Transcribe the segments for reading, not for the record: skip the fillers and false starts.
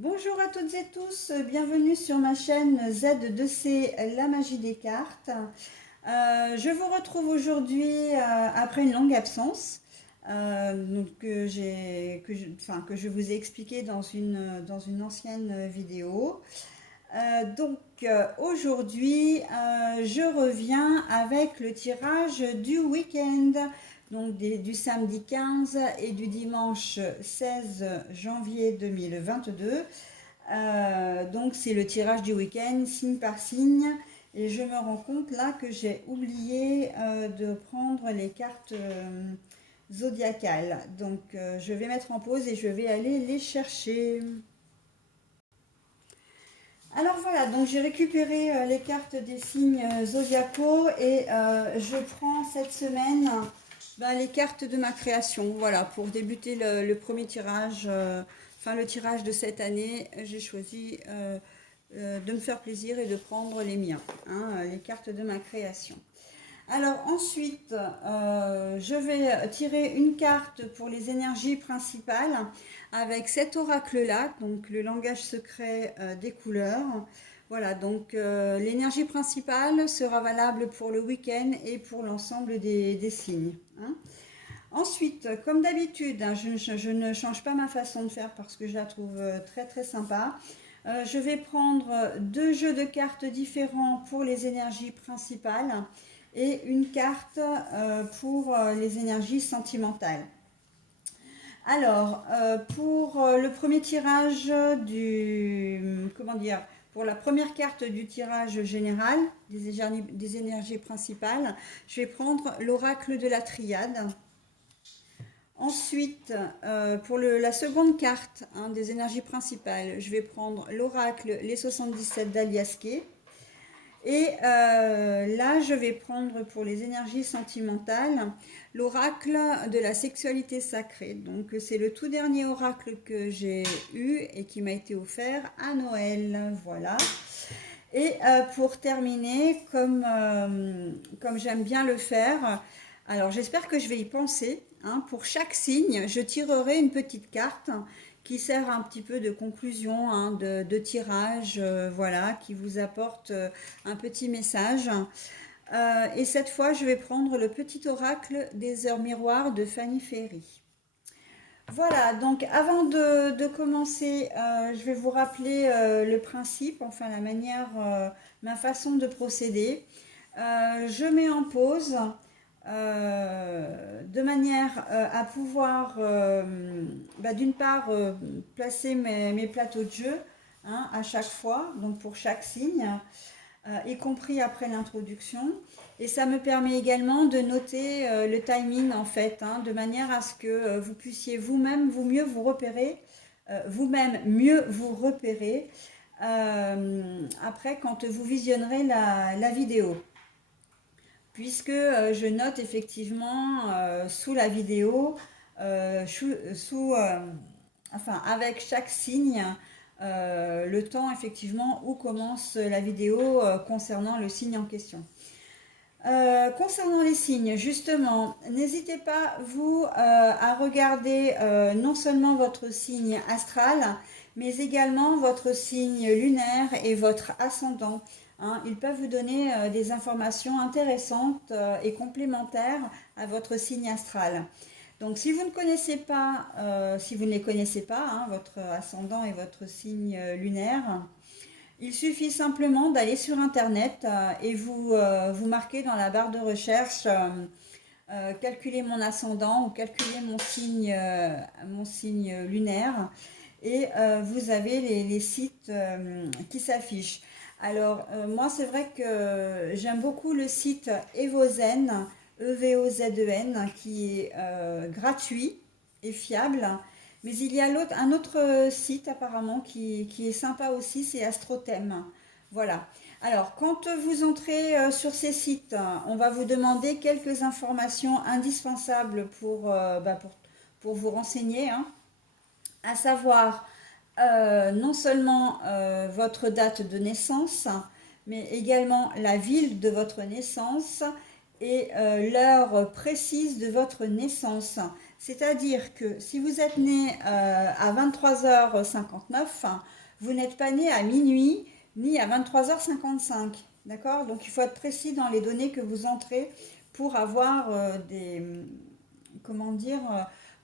Bonjour à toutes et tous, bienvenue sur ma chaîne Z2C, la magie des cartes. Je vous retrouve aujourd'hui après une longue absence que je vous ai expliqué dans une ancienne vidéo. Aujourd'hui, je reviens avec le tirage du week-end, du samedi 15 et du dimanche 16 janvier 2022. Donc c'est le tirage du week-end, signe par signe. Et je me rends compte là que j'ai oublié de prendre les cartes zodiacales. Je vais mettre en pause et je vais aller les chercher. Alors voilà, donc j'ai récupéré les cartes des signes zodiacaux et je prends cette semaine les cartes de ma création. Voilà, pour débuter le premier tirage, le tirage de cette année, j'ai choisi de me faire plaisir et de prendre les miens, les cartes de ma création. Alors ensuite, je vais tirer une carte pour les énergies principales avec cet oracle-là, donc le langage secret des couleurs. Voilà, donc l'énergie principale sera valable pour le week-end et pour l'ensemble des signes. Ensuite, comme d'habitude, je ne change pas ma façon de faire parce que je la trouve très très sympa. Je vais prendre deux jeux de cartes différents pour les énergies principales et une carte pour les énergies sentimentales. Alors, pour le premier tirage pour la première carte du tirage général des énergies principales, je vais prendre l'oracle de la triade. Ensuite, pour la seconde carte des énergies principales, je vais prendre l'oracle les 77 d'Aliasqué. Et là, je vais prendre pour les énergies sentimentales l'oracle de la sexualité sacrée. Donc, c'est le tout dernier oracle que j'ai eu et qui m'a été offert à Noël. Voilà. Et pour terminer, comme j'aime bien le faire, alors j'espère que je vais y penser. Pour chaque signe, je tirerai une petite carte qui sert un petit peu de conclusion, de tirage, voilà, qui vous apporte un petit message. Et cette fois, je vais prendre le petit oracle des heures miroirs de Fanny Ferry. Voilà, donc avant de commencer, je vais vous rappeler le principe, enfin la manière, ma façon de procéder. Je mets en pause de manière à pouvoir, d'une part, placer mes plateaux de jeu à chaque fois, donc pour chaque signe, y compris après l'introduction. Et ça me permet également de noter le timing en fait, de manière à ce que vous puissiez vous-même mieux vous repérer, après quand vous visionnerez la vidéo. Puisque je note effectivement sous la vidéo, avec chaque signe, le temps effectivement où commence la vidéo concernant le signe en question. Concernant les signes, justement, n'hésitez pas, vous, à regarder non seulement votre signe astral, mais également votre signe lunaire et votre ascendant. Ils peuvent vous donner des informations intéressantes et complémentaires à votre signe astral. Donc, si vous ne connaissez pas, si vous ne les connaissez pas, votre ascendant et votre signe lunaire, il suffit simplement d'aller sur Internet et vous marquez dans la barre de recherche calculer mon ascendant ou calculer mon signe lunaire et vous avez les sites qui s'affichent. Alors moi c'est vrai que j'aime beaucoup le site Evozen, Evozen, qui est gratuit et fiable. Mais il y a un autre site apparemment qui est sympa aussi, c'est Astrothème. Voilà. Alors, quand vous entrez sur ces sites, on va vous demander quelques informations indispensables pour vous renseigner, à savoir non seulement votre date de naissance, mais également la ville de votre naissance et l'heure précise de votre naissance. C'est-à-dire que si vous êtes né à 23h59, vous n'êtes pas né à minuit ni à 23h55. D'accord? Donc il faut être précis dans les données que vous entrez pour avoir comment dire,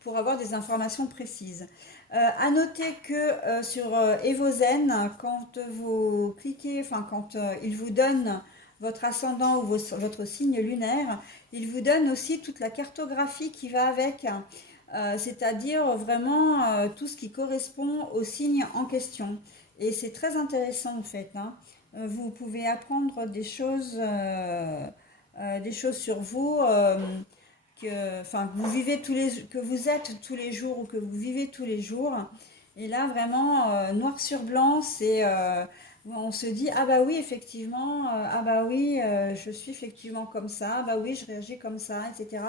pour avoir des informations précises. À noter que sur Evozen, quand vous cliquez, enfin quand il vous donne votre ascendant ou votre signe lunaire, il vous donne aussi toute la cartographie qui va avec, c'est-à-dire vraiment tout ce qui correspond au signe en question. Et c'est très intéressant en fait, hein. Vous pouvez apprendre des choses sur vous enfin, que vous vivez que vous êtes tous les jours ou que vous vivez tous les jours. Et là, vraiment, noir sur blanc, on se dit, ah bah oui, effectivement, ah bah oui, je suis effectivement comme ça, ah bah oui, je réagis comme ça, etc.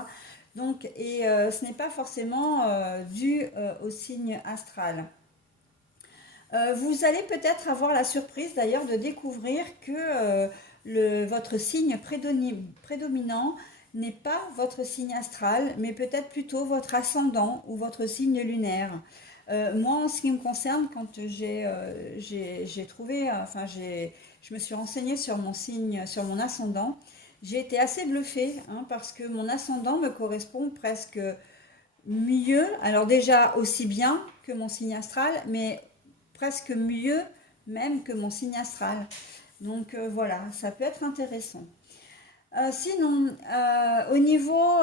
Donc, ce n'est pas forcément dû au signe astral. Vous allez peut-être avoir la surprise d'ailleurs de découvrir que votre signe prédominant n'est pas votre signe astral, mais peut-être plutôt votre ascendant ou votre signe lunaire. Moi, en ce qui me concerne, quand j'ai trouvé, je me suis renseignée sur mon signe, sur mon ascendant, j'ai été assez bluffée, hein, parce que mon ascendant me correspond presque mieux, alors déjà aussi bien que mon signe astral, mais presque mieux même que mon signe astral. Donc voilà, ça peut être intéressant. Sinon, au niveau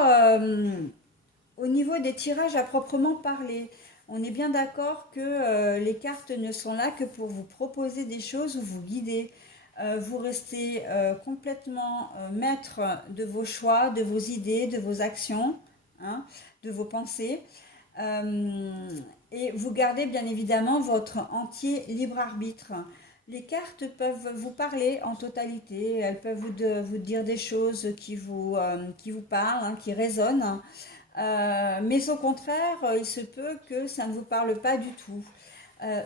des tirages à proprement parler, on est bien d'accord que les cartes ne sont là que pour vous proposer des choses ou vous guider. Vous restez complètement maître de vos choix, de vos idées, de vos actions, hein, de vos pensées. Euh, et vous gardez bien évidemment votre entier libre arbitre. Les cartes peuvent vous parler en totalité, elles peuvent vous dire des choses qui vous parlent, hein, qui résonnent. Mais au contraire, il se peut que ça ne vous parle pas du tout.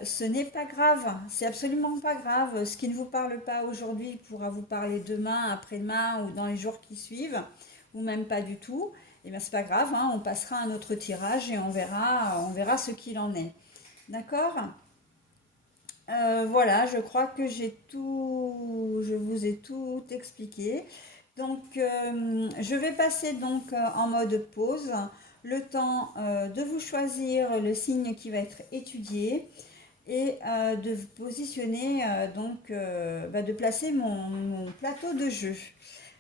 Ce n'est pas grave, c'est absolument pas grave. Ce qui ne vous parle pas aujourd'hui pourra vous parler demain, après-demain ou dans les jours qui suivent, ou même pas du tout. Et bien c'est pas grave, hein, on passera à un autre tirage et on verra ce qu'il en est. D'accord? Voilà, je crois que je vous ai tout expliqué. Donc, je vais passer donc en mode pause, le temps de vous choisir le signe qui va être étudié et de vous positionner, de placer mon plateau de jeu.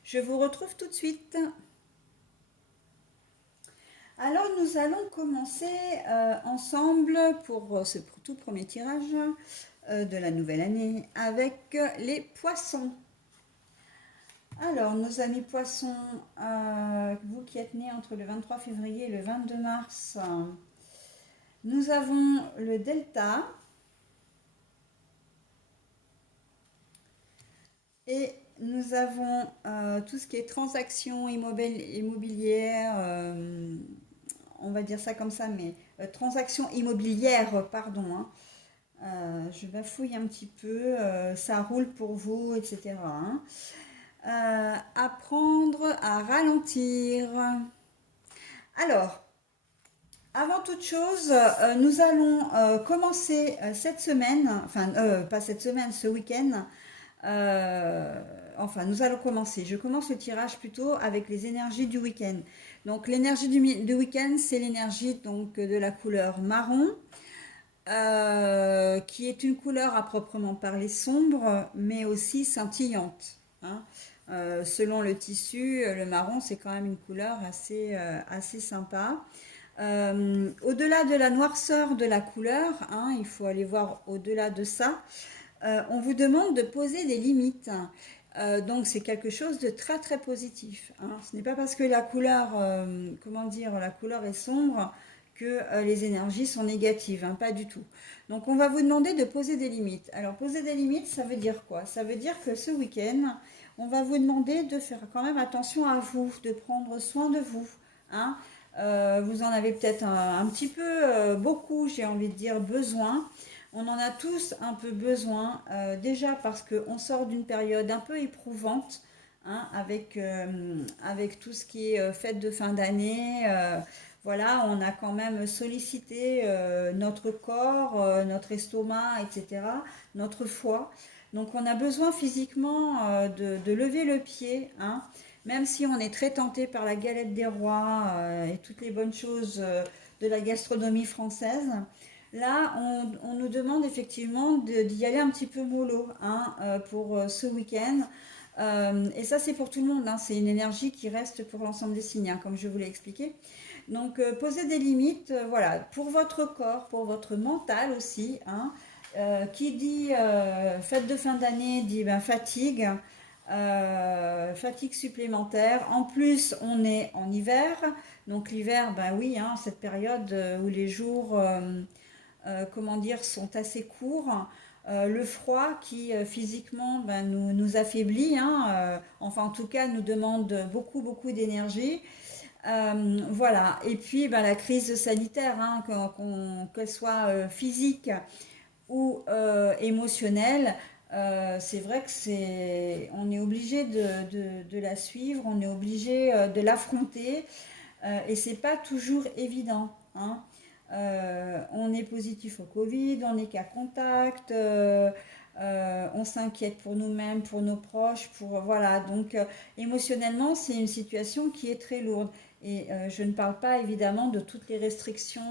Je vous retrouve tout de suite. Alors, nous allons commencer ensemble pour ce tout premier tirage de la nouvelle année avec les poissons. Alors, nos amis poissons, vous qui êtes nés entre le 23 février et le 22 mars, nous avons le delta et nous avons tout ce qui est transactions immobilières, on va dire ça comme ça, mais transactions immobilières, pardon, hein. Je bafouille un petit peu, ça roule pour vous, etc., hein. Apprendre à ralentir. Alors, avant toute chose, nous allons commencer cette semaine, enfin pas cette semaine, ce week-end. Nous allons commencer. Je commence le tirage plutôt avec les énergies du week-end. Donc l'énergie du week-end, c'est l'énergie donc de la couleur marron, qui est une couleur à proprement parler sombre, mais aussi scintillante, hein. Selon le tissu, le marron, c'est quand même une couleur assez sympa. Au-delà de la noirceur de la couleur, hein, il faut aller voir au-delà de ça. On vous demande de poser des limites. Donc c'est quelque chose de très très positif, hein. Ce n'est pas parce que la couleur, la couleur est sombre que les énergies sont négatives, hein, pas du tout. Donc on va vous demander de poser des limites. Alors poser des limites, ça veut dire quoi? Ça veut dire que ce week-end, on va vous demander de faire quand même attention à vous, de prendre soin de vous, hein. Vous en avez peut-être un petit peu, beaucoup, j'ai envie de dire, besoin. On en a tous un peu besoin, déjà parce qu'on sort d'une période un peu éprouvante, hein, avec tout ce qui est fête de fin d'année. voilà, on a quand même sollicité notre corps, notre estomac, etc., notre foie. Donc on a besoin physiquement de lever le pied, hein, même si on est très tenté par la galette des rois et toutes les bonnes choses de la gastronomie française. Là, on nous demande effectivement d'y aller un petit peu mollo, hein, pour ce week-end. Et ça, c'est pour tout le monde, hein. C'est une énergie qui reste pour l'ensemble des signes, hein, comme je vous l'ai expliqué. Donc, posez des limites, voilà, pour votre corps, pour votre mental aussi, hein. Qui dit fête de fin d'année dit ben, fatigue, fatigue supplémentaire. En plus, on est en hiver, donc l'hiver, ben oui, hein, cette période où les jours, comment dire, sont assez courts. Le froid qui physiquement ben, nous affaiblit, hein, enfin en tout cas nous demande beaucoup beaucoup d'énergie. Voilà, et puis ben, la crise sanitaire, hein, qu'elle soit physique ou émotionnelle, c'est vrai que on est obligé de la suivre, on est obligé de l'affronter, et c'est pas toujours évident, hein. On est positif au Covid, on est cas contact, on s'inquiète pour nous-mêmes, pour nos proches, pour voilà. Donc émotionnellement, c'est une situation qui est très lourde. Et je ne parle pas évidemment de toutes les restrictions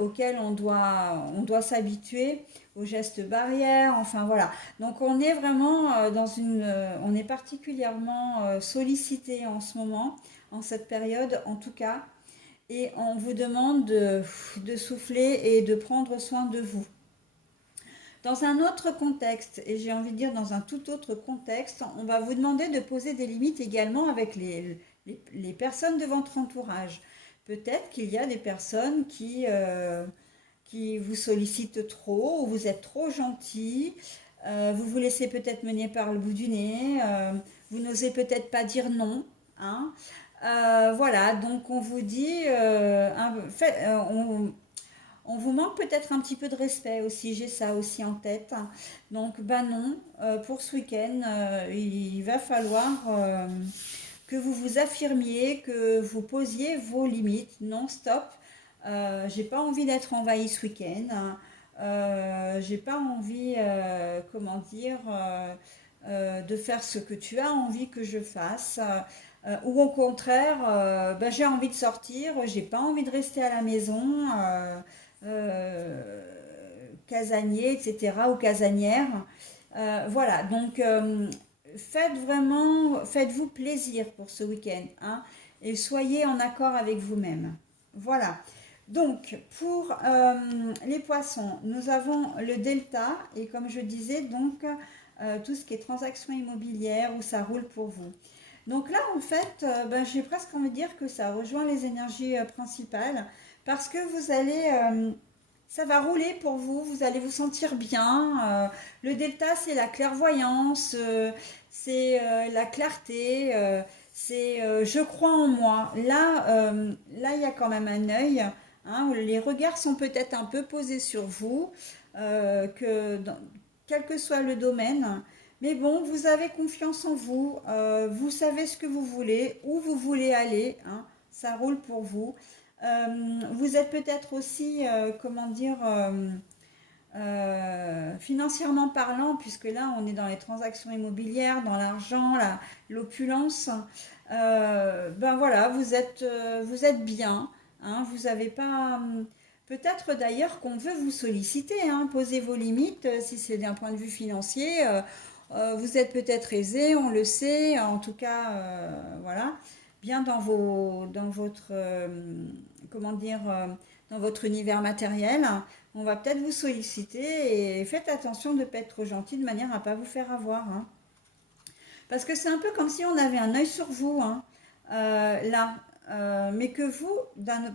auxquelles on doit s'habituer, aux gestes barrières, enfin voilà. Donc on est vraiment on est particulièrement sollicité en ce moment, en cette période en tout cas, et on vous demande de souffler et de prendre soin de vous. Dans un autre contexte, et j'ai envie de dire dans un tout autre contexte, on va vous demander de poser des limites également avec les personnes de votre entourage. Peut-être qu'il y a des personnes qui vous sollicitent trop, ou vous êtes trop gentil, vous vous laissez peut-être mener par le bout du nez, vous n'osez peut-être pas dire non, hein. Voilà, donc on vous dit, on vous manque peut-être un petit peu de respect aussi, j'ai ça aussi en tête. Donc, ben non, pour ce week-end, il va falloir que vous vous affirmiez, que vous posiez vos limites. Non, stop, j'ai pas envie d'être envahie ce week-end. J'ai pas envie, comment dire, de faire ce que tu as envie que je fasse. Ou au contraire, ben, j'ai envie de sortir, j'ai pas envie de rester à la maison. Casanier, etc., ou casanière. Voilà, donc faites-vous plaisir pour ce week-end, hein, et soyez en accord avec vous-même. Voilà. Donc, pour les poissons, nous avons le delta, et comme je disais, donc, tout ce qui est transactions immobilières, où ça roule pour vous. Donc là, en fait, ben, j'ai presque envie de dire que ça rejoint les énergies principales, parce que ça va rouler pour vous, vous allez vous sentir bien. Le delta, c'est la clairvoyance, c'est la clarté, c'est je crois en moi. Là, il y a quand même un œil, hein, où les regards sont peut-être un peu posés sur vous, quel que soit le domaine. Mais bon, vous avez confiance en vous, vous savez ce que vous voulez, où vous voulez aller, hein, ça roule pour vous. Vous êtes peut-être aussi, comment dire, financièrement parlant, puisque là on est dans les transactions immobilières, dans l'argent, l'opulence. Ben voilà, vous êtes bien, hein, vous n'avez pas. Peut-être d'ailleurs qu'on veut vous solliciter, hein, posez vos limites si c'est d'un point de vue financier. Vous êtes peut-être aisé, on le sait, en tout cas, voilà, bien dans votre, comment dire, dans votre univers matériel. On va peut-être vous solliciter, et faites attention de ne pas être trop gentil de manière à ne pas vous faire avoir, hein. Parce que c'est un peu comme si on avait un œil sur vous, hein, là. Mais que vous,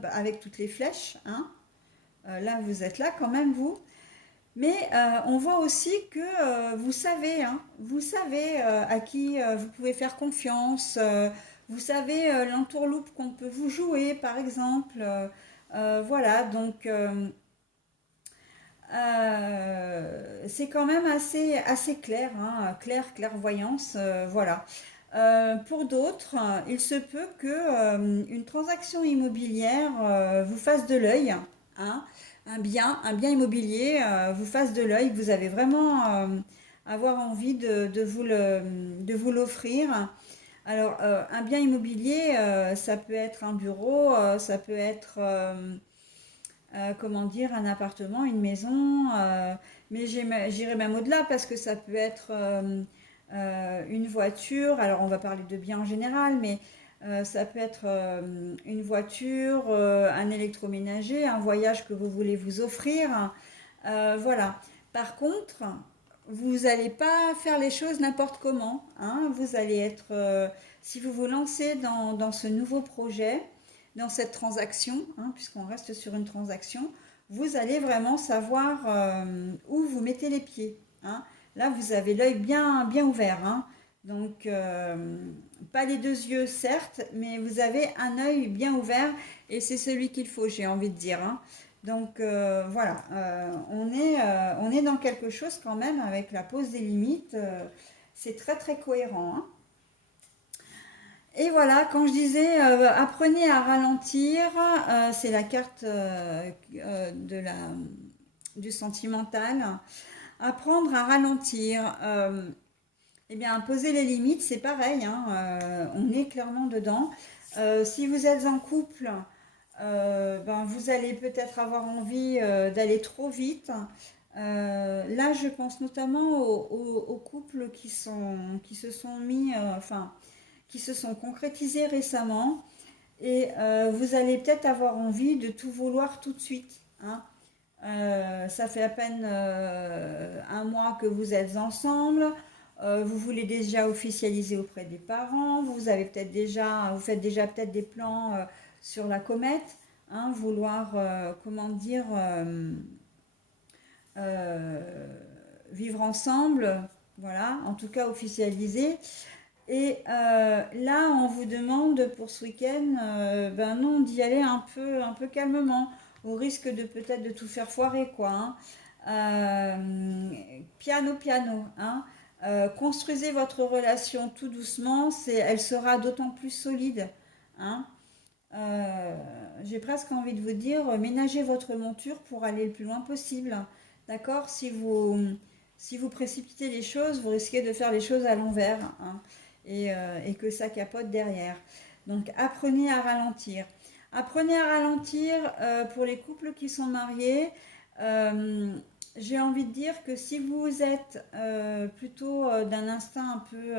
avec toutes les flèches, hein, là vous êtes là quand même, vous. Mais on voit aussi que vous savez, hein, vous savez à qui vous pouvez faire confiance, vous savez l'entourloupe qu'on peut vous jouer, par exemple. Voilà, donc c'est quand même assez clair, hein, clairvoyance, voilà. Pour d'autres, il se peut que une transaction immobilière vous fasse de l'œil, hein. Un bien immobilier vous fasse de l'œil, que vous avez vraiment avoir envie de vous l'offrir. Alors, un bien immobilier, ça peut être un bureau, ça peut être, comment dire, un appartement, une maison, mais j'irai même au-delà parce que ça peut être une voiture. Alors, on va parler de biens en général, mais ça peut être une voiture, un électroménager, un voyage que vous voulez vous offrir. Voilà. Par contre, vous n'allez pas faire les choses n'importe comment, hein. Vous allez être, si vous vous lancez dans ce nouveau projet, dans cette transaction, hein, puisqu'on reste sur une transaction, vous allez vraiment savoir où vous mettez les pieds, hein. Là, vous avez l'œil bien, bien ouvert, hein. Donc, pas les deux yeux, certes, mais vous avez un œil bien ouvert et c'est celui qu'il faut, j'ai envie de dire, hein. Donc voilà, on est dans quelque chose quand même avec la pose des limites. C'est très très cohérent, hein. Et voilà, quand je disais apprenez à ralentir, c'est la carte du sentimental. Apprendre à ralentir. Eh bien, poser les limites, c'est pareil, hein, on est clairement dedans. Si vous êtes en couple, ben, vous allez peut-être avoir envie d'aller trop vite. Là, je pense notamment aux couples qui se sont mis, enfin, qui se sont concrétisés récemment. Et vous allez peut-être avoir envie de tout vouloir tout de suite, hein. Ça fait à peine un mois que vous êtes ensemble. Vous voulez déjà officialiser auprès des parents. Vous faites déjà peut-être des plans sur la comète, hein, vouloir, comment dire, euh, vivre ensemble. Voilà, en tout cas officialiser. Et là, on vous demande pour ce week-end, ben non, d'y aller un peu calmement, au risque de peut-être de tout faire foirer, quoi, hein. Piano, piano, hein. Construisez votre relation tout doucement, elle sera d'autant plus solide, hein. Euh, j'ai presque envie de vous dire, ménagez votre monture pour aller le plus loin possible, d'accord? Si vous précipitez les choses, vous risquez de faire les choses à l'envers, hein, et que ça capote derrière. Donc apprenez à ralentir. Apprenez à ralentir pour les couples qui sont mariés. Euh, j'ai envie de dire que si vous êtes plutôt d'un instinct un peu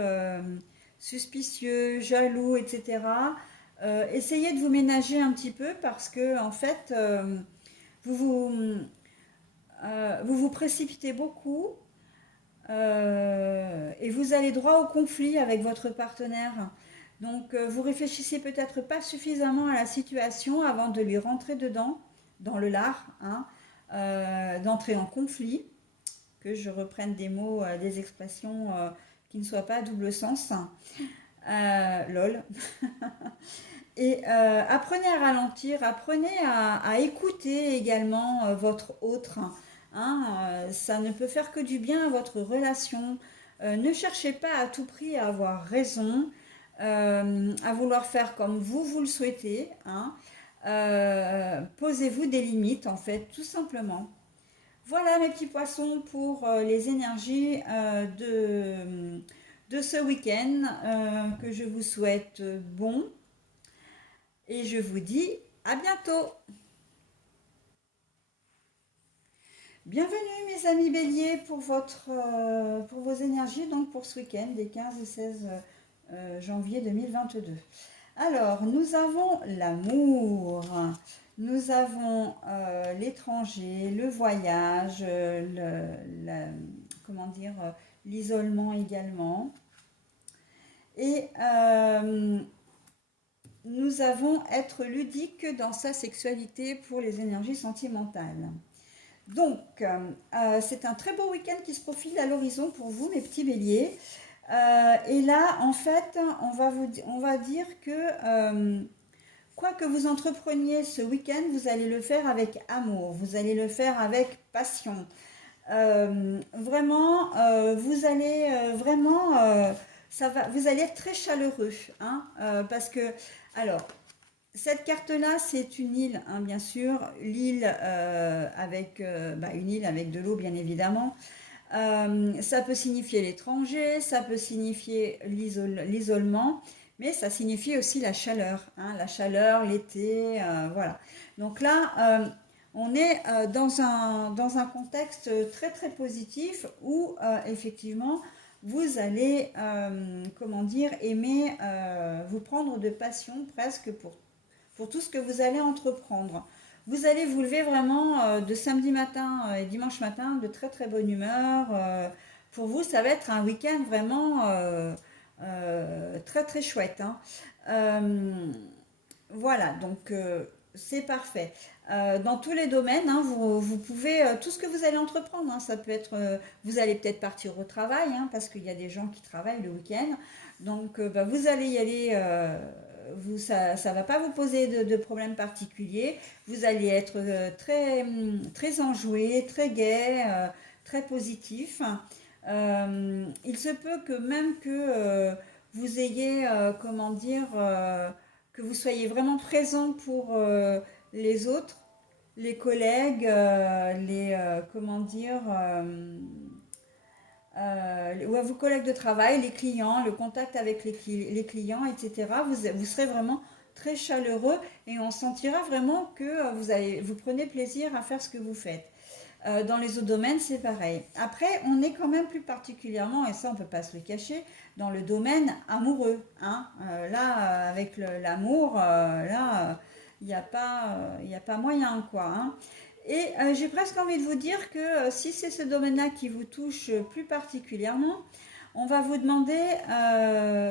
suspicieux, jaloux, etc., essayez de vous ménager un petit peu parce que en fait, vous vous, vous vous précipitez beaucoup et vous allez droit au conflit avec votre partenaire. Donc, vous réfléchissez peut-être pas suffisamment à la situation avant de lui rentrer dedans, dans le lard, hein, d'entrer en conflit, que je reprenne des mots, des expressions qui ne soient pas à double sens. Lol. Et apprenez à ralentir, apprenez à écouter également votre autre, hein. Ça ne peut faire que du bien à votre relation. Ne cherchez pas à tout prix à avoir raison, à vouloir faire comme vous le souhaitez, hein. Posez-vous des limites, en fait, tout simplement. Voilà mes petits poissons pour les énergies de ce week-end que je vous souhaite bon. Et je vous dis à bientôt. Bienvenue mes amis béliers pour vos énergies donc pour ce week-end des 15 et 16 janvier 2022. Alors nous avons l'amour, nous avons l'étranger, le voyage, comment dire, l'isolement également. Et nous avons être ludique dans sa sexualité pour les énergies sentimentales. Donc, c'est un très beau week-end qui se profile à l'horizon pour vous, mes petits béliers. Et là, en fait, on va dire que quoi que vous entrepreniez ce week-end, vous allez le faire avec amour, vous allez le faire avec passion. Vraiment, vous allez vraiment vous allez être très chaleureux, hein, parce que, alors, cette carte-là, c'est une île, hein, bien sûr, l'île avec une île avec de l'eau, bien évidemment. Ça peut signifier l'étranger, ça peut signifier l'isolement, mais ça signifie aussi la chaleur, hein, la chaleur, l'été, voilà. Donc là, on est dans un contexte très très positif où effectivement vous allez, comment dire, aimer vous prendre de passion presque pour tout ce que vous allez entreprendre. Vous allez vous lever vraiment de samedi matin et dimanche matin de très très bonne humeur. Pour vous, ça va être un week-end vraiment très très chouette, hein. Euh, voilà, donc c'est parfait. Dans tous les domaines, hein, vous pouvez, tout ce que vous allez entreprendre, hein, ça peut être, vous allez peut-être partir au travail, hein, parce qu'il y a des gens qui travaillent le week-end. Donc vous allez y aller, ça ne va pas vous poser de problème particulier. Vous allez être très, très enjoué, très gai, très positif. Il se peut que même que vous ayez, comment dire, que vous soyez vraiment présent pour les autres, les collègues, comment dire, ou à vos collègues de travail, les clients, le contact avec les clients, etc. Vous serez vraiment très chaleureux et on sentira vraiment que vous prenez plaisir à faire ce que vous faites. Dans les autres domaines, c'est pareil. Après, on est quand même plus particulièrement, et ça on ne peut pas se le cacher, dans le domaine amoureux, hein. Là, avec l'amour, là, il n'y a pas moyen, quoi, hein. Et j'ai presque envie de vous dire que si c'est ce domaine-là qui vous touche plus particulièrement, on va vous demander,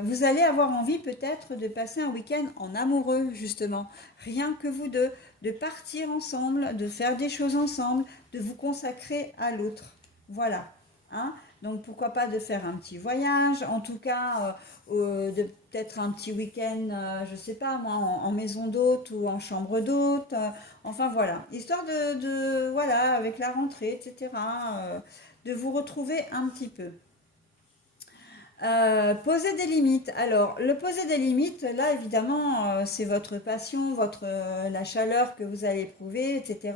vous allez avoir envie peut-être de passer un week-end en amoureux, justement, rien que vous deux, de partir ensemble, de faire des choses ensemble, de vous consacrer à l'autre. Voilà, hein. Donc pourquoi pas de faire un petit voyage, en tout cas de peut-être un petit week-end, je sais pas moi, en maison d'hôte ou en chambre d'hôte. Enfin voilà, histoire voilà, avec la rentrée, etc., de vous retrouver un petit peu. Poser des limites. Alors, le poser des limites, là, évidemment, c'est votre passion, la chaleur que vous allez éprouver, etc.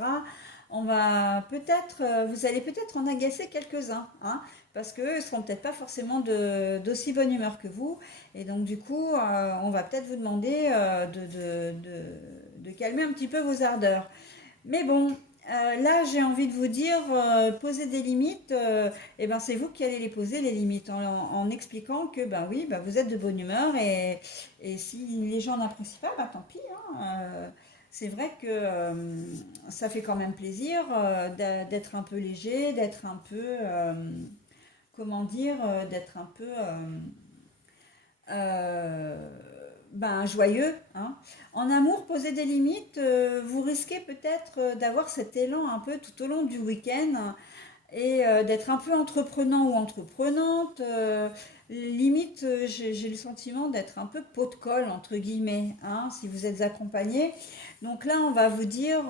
Vous allez peut-être en agacer quelques-uns, hein, parce qu'eux ne seront peut-être pas forcément d'aussi bonne humeur que vous. Et donc, du coup, on va peut-être vous demander de calmer un petit peu vos ardeurs. Mais bon, là, j'ai envie de vous dire, poser des limites, eh ben, c'est vous qui allez les poser, les limites, en expliquant que, ben oui, ben, vous êtes de bonne humeur et si les gens n'apprécient pas, ben, tant pis, hein. C'est vrai que ça fait quand même plaisir d'être un peu léger, d'être un peu, comment dire, d'être un peu joyeux, hein. En amour, poser des limites, vous risquez peut-être d'avoir cet élan un peu tout au long du week-end et d'être un peu entreprenant ou entreprenante. Limite, j'ai le sentiment d'être un peu pot de colle, entre guillemets, hein, si vous êtes accompagné. Donc là, on va vous dire,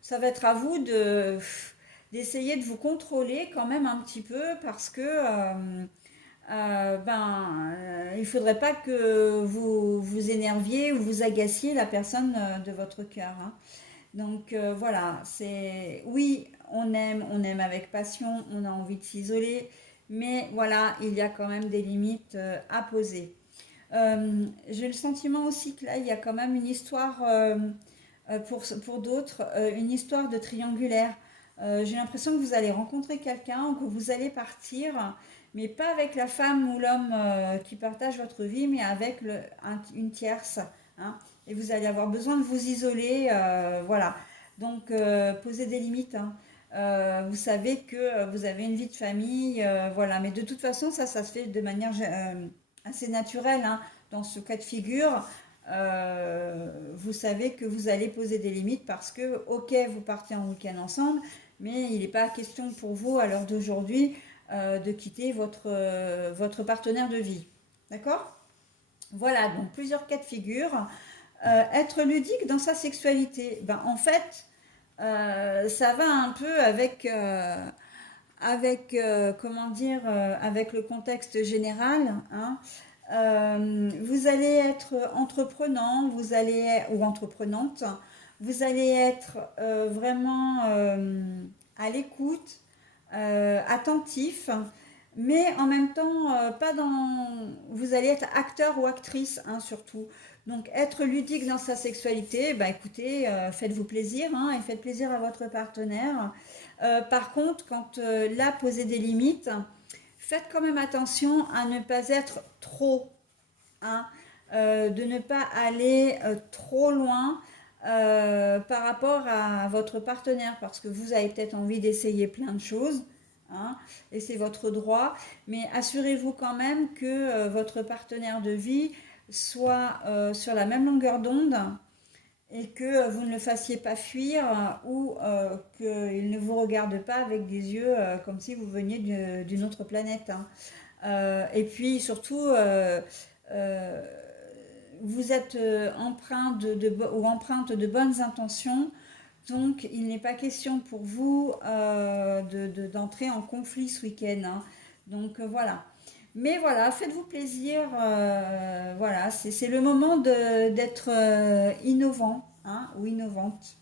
ça va être à vous d'essayer de vous contrôler quand même un petit peu parce que il ne faudrait pas que vous vous énerviez ou vous agaciez la personne de votre cœur, hein. Donc voilà, oui, on aime avec passion, on a envie de s'isoler, mais voilà, il y a quand même des limites à poser. J'ai le sentiment aussi que là, il y a quand même une histoire pour d'autres, une histoire de triangulaire. J'ai l'impression que vous allez rencontrer quelqu'un, que vous allez partir, mais pas avec la femme ou l'homme qui partage votre vie, mais avec une tierce, hein. Et vous allez avoir besoin de vous isoler, voilà. Donc, posez des limites, hein. Vous savez que vous avez une vie de famille, voilà. Mais de toute façon, ça se fait de manière assez naturelle, hein. Dans ce cas de figure, vous savez que vous allez poser des limites parce que, ok, vous partez en week-end ensemble, mais il n'est pas question pour vous, à l'heure d'aujourd'hui, de quitter votre partenaire de vie. D'accord? Voilà, donc plusieurs cas de figure. Être ludique dans sa sexualité. Ben, en fait, ça va un peu avec avec, comment dire, avec le contexte général, hein. Vous allez être entreprenant, ou entreprenante, vous allez être vraiment à l'écoute, attentif, mais en même temps, pas dans. Vous allez être acteur ou actrice, hein, surtout. Donc, être ludique dans sa sexualité, bah écoutez, faites-vous plaisir, hein, et faites plaisir à votre partenaire. Par contre, quand là, posez des limites, faites quand même attention à ne pas être trop, hein, de ne pas aller trop loin par rapport à votre partenaire, parce que vous avez peut-être envie d'essayer plein de choses, hein, et c'est votre droit, mais assurez-vous quand même que votre partenaire de vie soit sur la même longueur d'onde et que vous ne le fassiez pas fuir ou qu'il ne vous regarde pas avec des yeux comme si vous veniez d'une autre planète, hein. Et puis surtout, euh, vous êtes empreinte de bonnes intentions, donc il n'est pas question pour vous d'entrer en conflit ce week-end, hein. Donc voilà. Mais voilà, faites-vous plaisir. Voilà, c'est le moment d'être innovant, hein, ou innovante.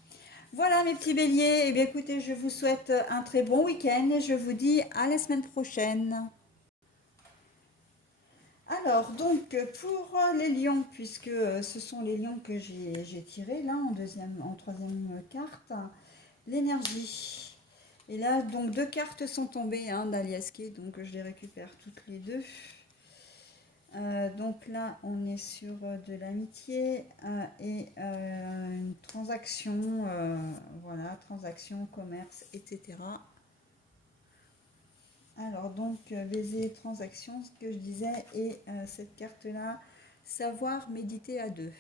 Voilà mes petits béliers. Eh bien écoutez, je vous souhaite un très bon week-end et je vous dis à la semaine prochaine. Alors, donc, pour les lions, puisque ce sont les lions que j'ai tirés là en troisième carte, l'énergie. Et là, donc, deux cartes sont tombées, hein, d'Aliaské, donc je les récupère toutes les deux. Donc là, on est sur de l'amitié et une transaction, voilà, transaction, commerce, etc. Alors donc, baiser, transaction, ce que je disais, et cette carte-là, savoir méditer à deux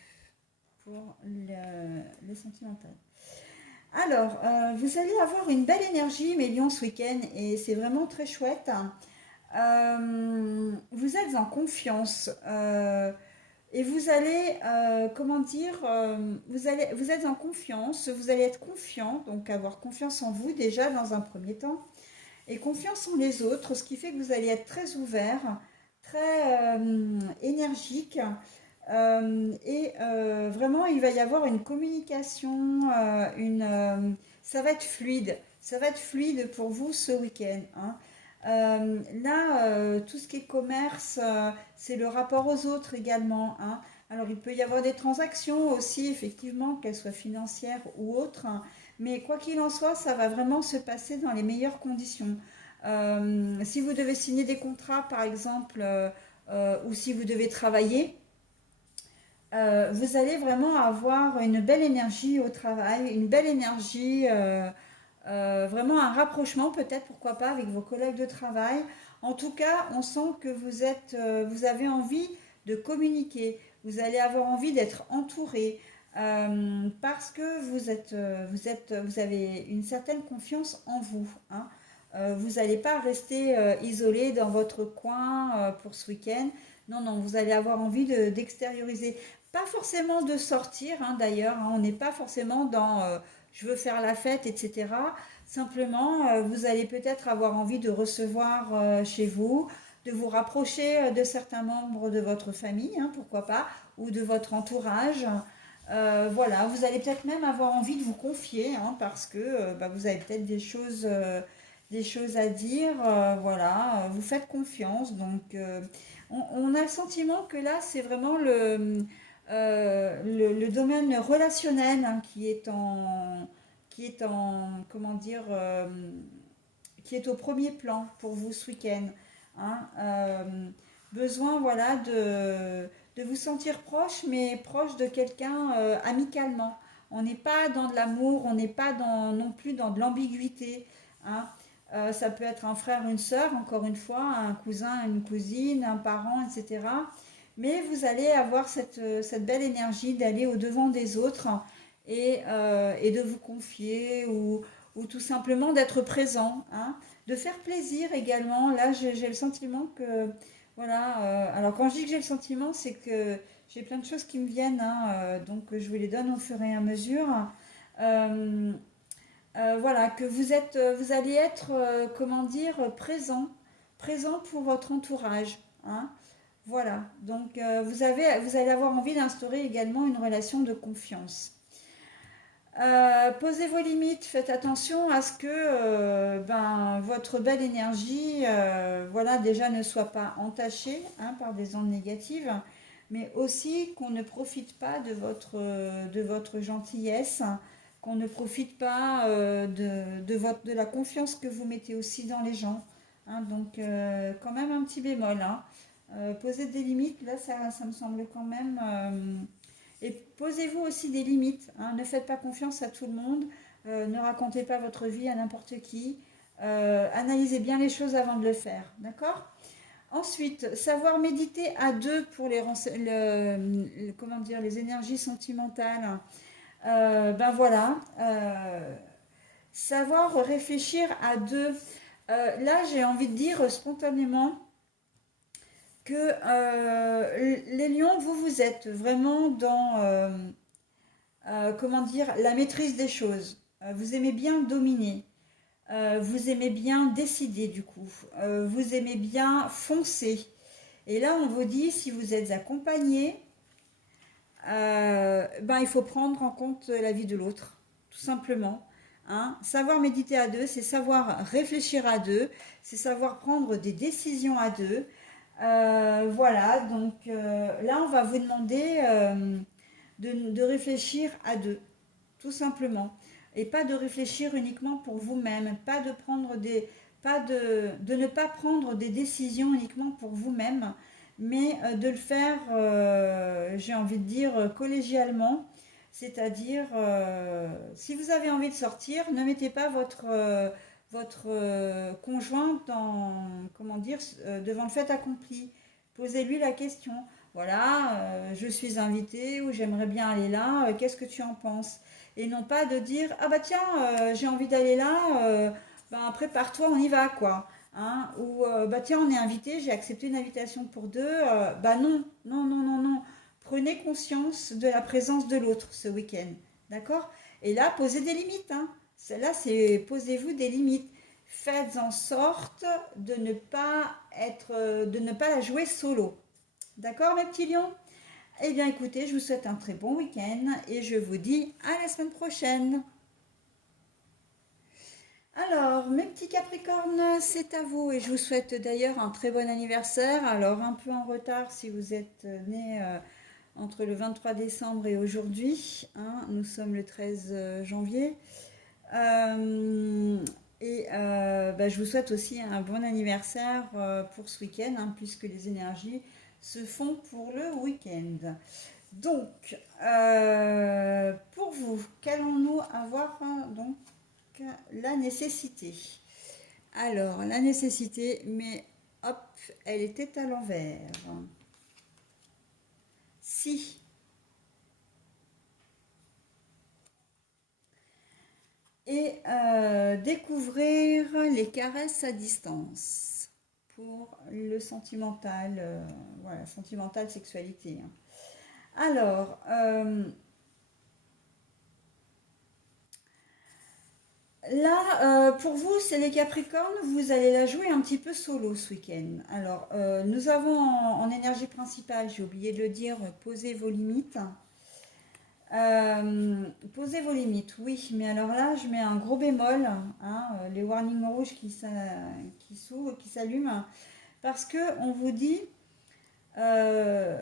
pour le sentimental. Alors, vous allez avoir une belle énergie, mes lions, ce week-end, et c'est vraiment très chouette. Vous êtes en confiance et vous allez, comment dire, vous êtes en confiance, vous allez être confiant, donc avoir confiance en vous déjà dans un premier temps et confiance en les autres, ce qui fait que vous allez être très ouvert, très énergique. Vraiment, il va y avoir une communication, ça va être fluide. Ça va être fluide pour vous ce week-end, hein. Là, tout ce qui est commerce, c'est le rapport aux autres également, hein. Alors, il peut y avoir des transactions aussi, effectivement, qu'elles soient financières ou autres, hein. Mais quoi qu'il en soit, ça va vraiment se passer dans les meilleures conditions. Si vous devez signer des contrats, par exemple, ou si vous devez travailler, vous allez vraiment avoir une belle énergie au travail, une belle énergie, vraiment un rapprochement peut-être, pourquoi pas, avec vos collègues de travail. En tout cas, on sent que vous avez envie de communiquer, vous allez avoir envie d'être entouré, parce que vous avez une certaine confiance en vous, hein. Vous n'allez pas rester isolé dans votre coin pour ce week-end. Non, non, vous allez avoir envie d'extérioriser. Pas forcément de sortir, hein, d'ailleurs, hein. On n'est pas forcément dans je veux faire la fête, etc. Simplement, vous allez peut-être avoir envie de recevoir chez vous, de vous rapprocher de certains membres de votre famille, hein, pourquoi pas, ou de votre entourage. Voilà, vous allez peut-être même avoir envie de vous confier, hein, parce que bah, vous avez peut-être des choses à dire. Voilà, vous faites confiance. Donc, on a le sentiment que là, c'est vraiment le domaine relationnel, hein, comment dire, qui est au premier plan pour vous ce week-end, hein. Besoin, voilà, de vous sentir proche, mais proche de quelqu'un amicalement. On n'est pas dans de l'amour, on n'est pas non plus dans de l'ambiguïté, hein. Ça peut être un frère, une sœur, encore une fois, un cousin, une cousine, un parent, etc. Mais vous allez avoir cette belle énergie d'aller au-devant des autres et de vous confier ou tout simplement d'être présent, hein, de faire plaisir également. Là, j'ai le sentiment que, voilà, alors quand je dis que j'ai le sentiment, c'est que j'ai plein de choses qui me viennent, hein, donc je vous les donne au fur et à mesure. Euh, Voilà, que vous allez être, comment dire, présent pour votre entourage, hein. Voilà, donc vous allez avoir envie d'instaurer également une relation de confiance. Posez vos limites, faites attention à ce que ben, votre belle énergie, voilà, déjà ne soit pas entachée, hein, par des ondes négatives, mais aussi qu'on ne profite pas de votre gentillesse, qu'on ne profite pas de la confiance que vous mettez aussi dans les gens, hein. Donc quand même un petit bémol, hein. Poser des limites, là ça me semble quand même... et posez-vous aussi des limites, hein. Ne faites pas confiance à tout le monde. Ne racontez pas votre vie à n'importe qui. Analysez bien les choses avant de le faire. D'accord? Ensuite, savoir méditer à deux pour comment dire, les énergies sentimentales. Ben voilà. Savoir réfléchir à deux. Là, j'ai envie de dire spontanément que les lions, vous êtes vraiment dans, comment dire, la maîtrise des choses. Vous aimez bien dominer. Vous aimez bien décider du coup. Vous aimez bien foncer. Et là, on vous dit, si vous êtes accompagné, ben, il faut prendre en compte la vie de l'autre, tout simplement. Hein. Savoir méditer à deux, c'est savoir réfléchir à deux, c'est savoir prendre des décisions à deux. Voilà, donc là, on va vous demander de réfléchir à deux, tout simplement. Et pas de réfléchir uniquement pour vous-même, pas de prendre des, pas de ne pas prendre des décisions uniquement pour vous-même, mais de le faire, j'ai envie de dire, collégialement. C'est-à-dire, si vous avez envie de sortir, ne mettez pas votre conjoint dans, comment dire, devant le fait accompli. Posez-lui la question. Voilà, je suis invitée ou j'aimerais bien aller là, qu'est-ce que tu en penses? Et non pas de dire, ah bah tiens, j'ai envie d'aller là, ben prépare-toi, on y va, quoi. Hein, ou bah tiens, on est invité, j'ai accepté une invitation pour deux, bah non, non, non, non, non. Prenez conscience de la présence de l'autre ce week-end, d'accord? Et là, posez des limites, hein. Là, c'est posez-vous des limites. Faites en sorte de ne pas la jouer solo. D'accord, mes petits lions? Eh bien, écoutez, je vous souhaite un très bon week-end et je vous dis à la semaine prochaine. Alors, mes petits Capricornes, c'est à vous et je vous souhaite d'ailleurs un très bon anniversaire. Alors, un peu en retard si vous êtes nés entre le 23 décembre et aujourd'hui, hein, nous sommes le 13 janvier. Euh, bah, je vous souhaite aussi un bon anniversaire pour ce week-end, hein, puisque les énergies se font pour le week-end. Donc, pour vous, qu'allons-nous avoir donc la nécessité? Alors, la nécessité, mais hop, elle était à l'envers. Si. Et découvrir les caresses à distance pour le sentimental, voilà, sentimental sexualité. Hein. Alors, là, pour vous, c'est les Capricornes, vous allez la jouer un petit peu solo ce week-end. Alors, nous avons en énergie principale, j'ai oublié de le dire, posez vos limites. Posez vos limites, oui, mais alors là, je mets un gros bémol, hein, les warnings rouges qui s'allument, parce que on vous dit, euh,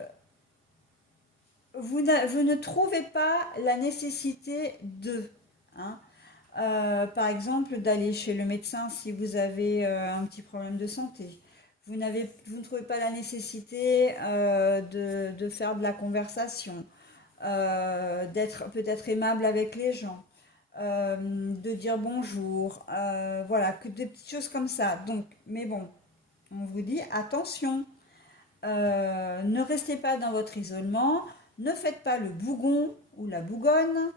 vous ne trouvez pas la nécessité de, hein. Par exemple, d'aller chez le médecin si vous avez un petit problème de santé. Vous ne trouvez pas la nécessité de faire de la conversation, d'être peut-être aimable avec les gens, de dire bonjour, voilà, que des petites choses comme ça. Donc, mais bon, on vous dit attention, ne restez pas dans votre isolement, ne faites pas le bougon ou la bougonne.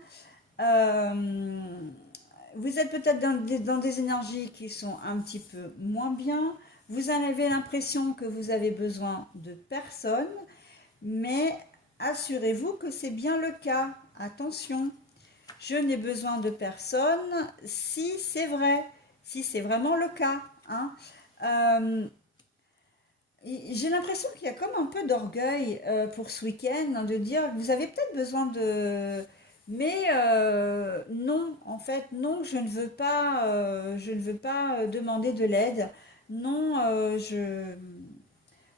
Euh, Vous êtes peut-être dans des énergies qui sont un petit peu moins bien. Vous avez l'impression que vous avez besoin de personne, mais assurez-vous que c'est bien le cas. Attention, je n'ai besoin de personne, si c'est vrai, si c'est vraiment le cas, hein. Euh, j'ai l'impression qu'il y a comme un peu d'orgueil pour ce week-end, hein, de dire que vous avez peut-être besoin de... Mais non, en fait, non, je ne veux pas demander de l'aide. Non,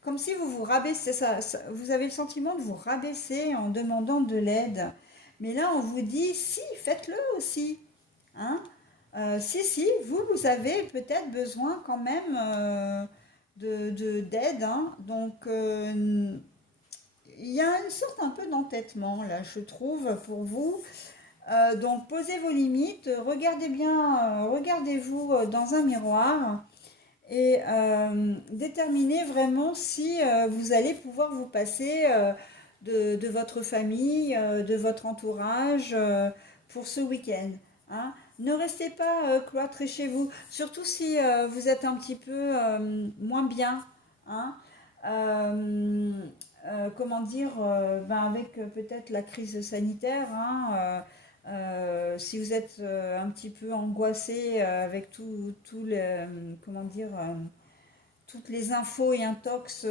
comme si vous vous rabaissez, vous avez le sentiment de vous rabaisser en demandant de l'aide. Mais là, on vous dit, si, faites-le aussi. Hein. Si, vous avez peut-être besoin quand même d'aide. Hein. Donc, il y a une sorte un peu d'entêtement, là, je trouve, pour vous. Donc, posez vos limites, regardez bien, regardez-vous dans un miroir et déterminez vraiment si vous allez pouvoir vous passer de votre famille, de votre entourage pour ce week-end. Hein. Ne restez pas cloîtrés chez vous, surtout si vous êtes un petit peu moins bien. Hein. Euh, comment dire, ben avec peut-être la crise sanitaire, hein, si vous êtes un petit peu angoissé avec tout le, comment dire, toutes les infos et intox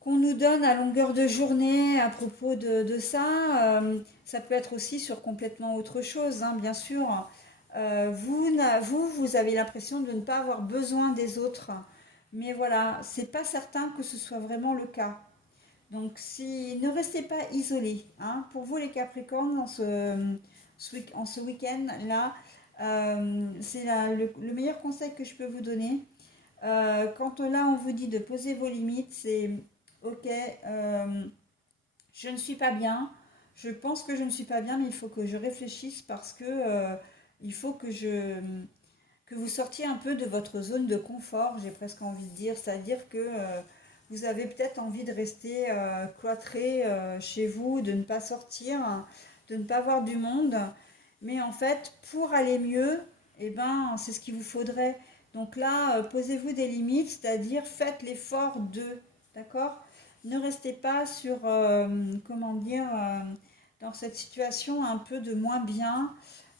qu'on nous donne à longueur de journée à propos de ça, ça peut être aussi sur complètement autre chose, hein, bien sûr. Vous avez l'impression de ne pas avoir besoin des autres, mais voilà, c'est pas certain que ce soit vraiment le cas. Donc, ne restez pas isolés. Hein. Pour vous, les Capricornes, en ce week-end-là, c'est le meilleur conseil que je peux vous donner. Quand là, on vous dit de poser vos limites, c'est OK, je ne suis pas bien. Je pense que je ne suis pas bien, mais il faut que je réfléchisse parce que il faut que vous sortiez un peu de votre zone de confort, j'ai presque envie de dire. C'est-à-dire que vous avez peut-être envie de rester cloîtré chez vous, de ne pas sortir, hein, de ne pas voir du monde. Mais en fait, pour aller mieux, eh ben, c'est ce qu'il vous faudrait. Donc là, posez-vous des limites, c'est-à-dire faites l'effort de, d'accord? Ne restez pas sur, comment dire, dans cette situation un peu de moins bien.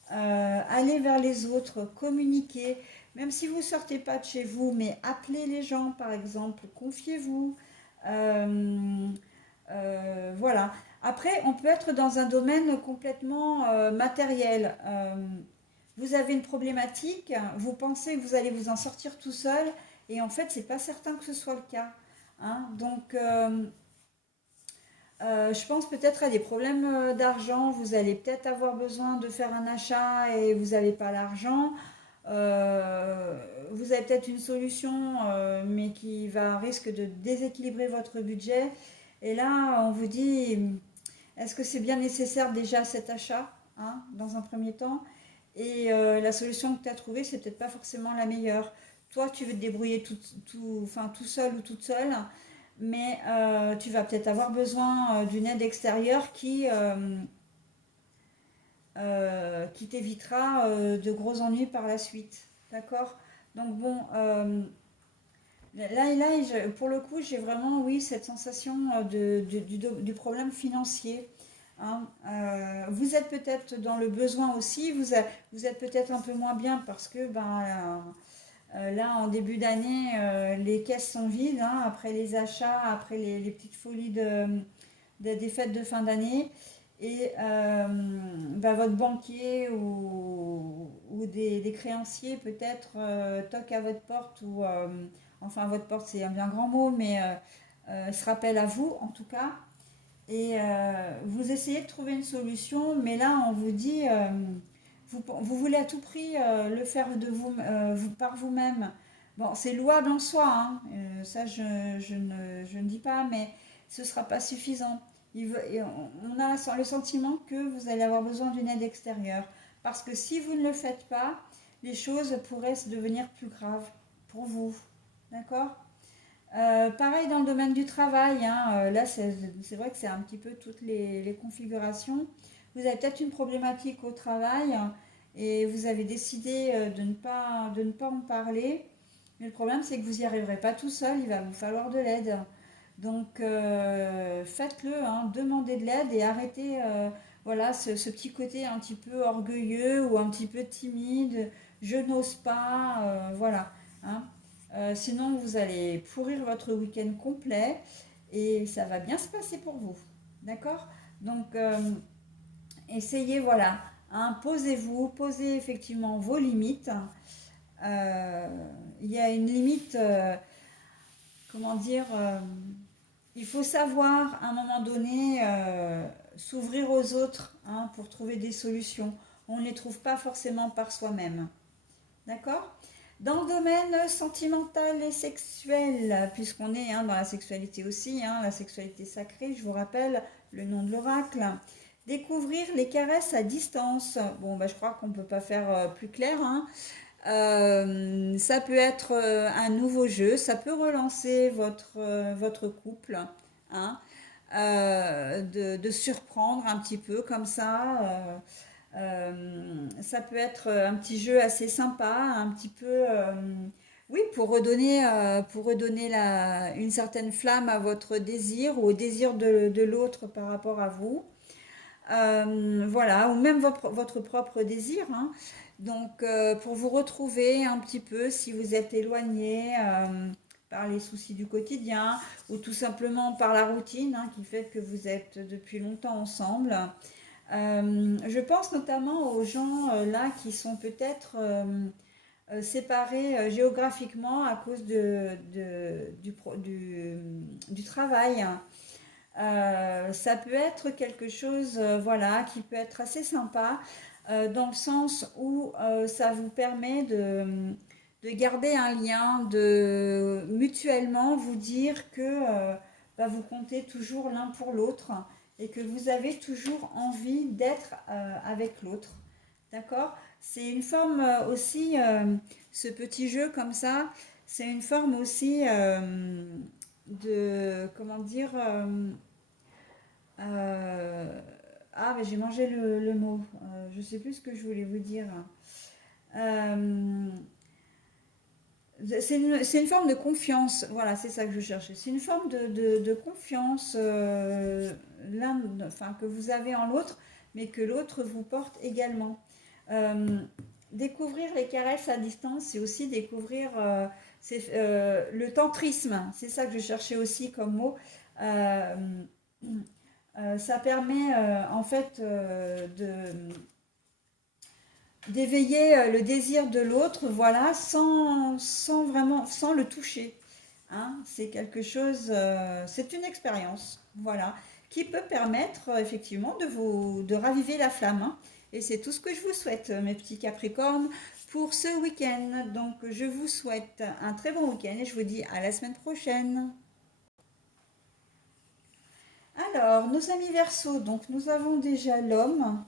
Allez vers les autres, communiquez. Même si vous ne sortez pas de chez vous, mais appelez les gens, par exemple, confiez-vous. Euh, voilà. Après, on peut être dans un domaine complètement matériel. Vous avez une problématique, vous pensez que vous allez vous en sortir tout seul, et en fait, c'est pas certain que ce soit le cas. Hein. Donc, je pense peut-être à des problèmes d'argent. Vous allez peut-être avoir besoin de faire un achat et vous n'avez pas l'argent. Euh, vous avez peut-être une solution, mais qui risque de déséquilibrer votre budget. Et là, on vous dit, est-ce que c'est bien nécessaire déjà cet achat, hein, dans un premier temps? Et la solution que tu as trouvée, c'est peut-être pas forcément la meilleure. Toi, tu veux te débrouiller enfin, tout seul ou toute seule, mais tu vas peut-être avoir besoin d'une aide extérieure qui t'évitera de gros ennuis par la suite. D'accord. Donc bon, pour le coup, j'ai vraiment, oui, cette sensation du problème financier. Hein. Vous êtes peut-être dans le besoin aussi, vous êtes peut-être un peu moins bien parce que là, en début d'année, les caisses sont vides, hein, après les achats, après les petites folies des fêtes de fin d'année. Et votre banquier ou des créanciers peut-être toquent à votre porte ou enfin votre porte c'est un bien grand mot mais se rappellent à vous en tout cas et vous essayez de trouver une solution mais là on vous dit vous voulez à tout prix le faire par vous-même. Bon, c'est louable en soi, hein, ça je ne dis pas, mais ce ne sera pas suffisant. On a le sentiment que vous allez avoir besoin d'une aide extérieure. Parce que si vous ne le faites pas, les choses pourraient se devenir plus graves pour vous. D'accord. Pareil dans le domaine du travail, hein, là c'est vrai que c'est un petit peu toutes les configurations. Vous avez peut-être une problématique au travail et vous avez décidé de ne pas en parler. Mais le problème c'est que vous n'y arriverez pas tout seul, il va vous falloir de l'aide. Donc faites-le, hein, demandez de l'aide et arrêtez. voilà, ce petit côté un petit peu orgueilleux ou un petit peu timide, je n'ose pas, voilà. Hein. Sinon, vous allez pourrir votre week-end complet et ça va bien se passer pour vous. D'accord? Donc, essayez, voilà, hein, posez-vous, posez effectivement vos limites. Euh, il y a une limite, comment dire, il faut savoir à un moment donné s'ouvrir aux autres, hein, pour trouver des solutions. On ne les trouve pas forcément par soi-même. D'accord? Dans le domaine sentimental et sexuel, puisqu'on est, hein, dans la sexualité aussi, hein, la sexualité sacrée, je vous rappelle le nom de l'oracle. Découvrir les caresses à distance. Bon, bah, je crois qu'on ne peut pas faire plus clair. Hein. Ça peut être un nouveau jeu, ça peut relancer votre couple, hein, de surprendre un petit peu comme ça. Ça peut être un petit jeu assez sympa, un petit peu, oui, pour redonner une certaine flamme à votre désir ou au désir de l'autre par rapport à vous. Voilà, ou même votre propre désir. Hein. Donc, pour vous retrouver un petit peu si vous êtes éloigné par les soucis du quotidien ou tout simplement par la routine, hein, qui fait que vous êtes depuis longtemps ensemble. Je pense notamment aux gens là qui sont peut-être séparés géographiquement à cause du travail. Ça peut être quelque chose, voilà, qui peut être assez sympa, dans le sens où ça vous permet de garder un lien, de mutuellement vous dire que bah, vous comptez toujours l'un pour l'autre et que vous avez toujours envie d'être avec l'autre. D'accord? C'est une forme aussi, ce petit jeu comme ça, c'est une forme aussi de, comment dire, euh, ah, mais j'ai mangé le mot. Je ne sais plus ce que je voulais vous dire. Euh, c'est une forme de confiance. Voilà, c'est ça que je cherchais. C'est une forme de confiance enfin, que vous avez en l'autre, mais que l'autre vous porte également. Euh, Découvrir les caresses à distance, c'est aussi découvrir le tantrisme. C'est ça que je cherchais aussi comme mot. Euh, Ça permet en fait d'éveiller le désir de l'autre, voilà, sans vraiment, sans le toucher. Hein. C'est quelque chose, c'est une expérience, voilà, qui peut permettre effectivement de raviver la flamme. Hein. Et c'est tout ce que je vous souhaite, mes petits Capricornes, pour ce week-end. Donc, je vous souhaite un très bon week-end et je vous dis à la semaine prochaine. Alors, nos amis Verseaux, donc nous avons déjà l'homme,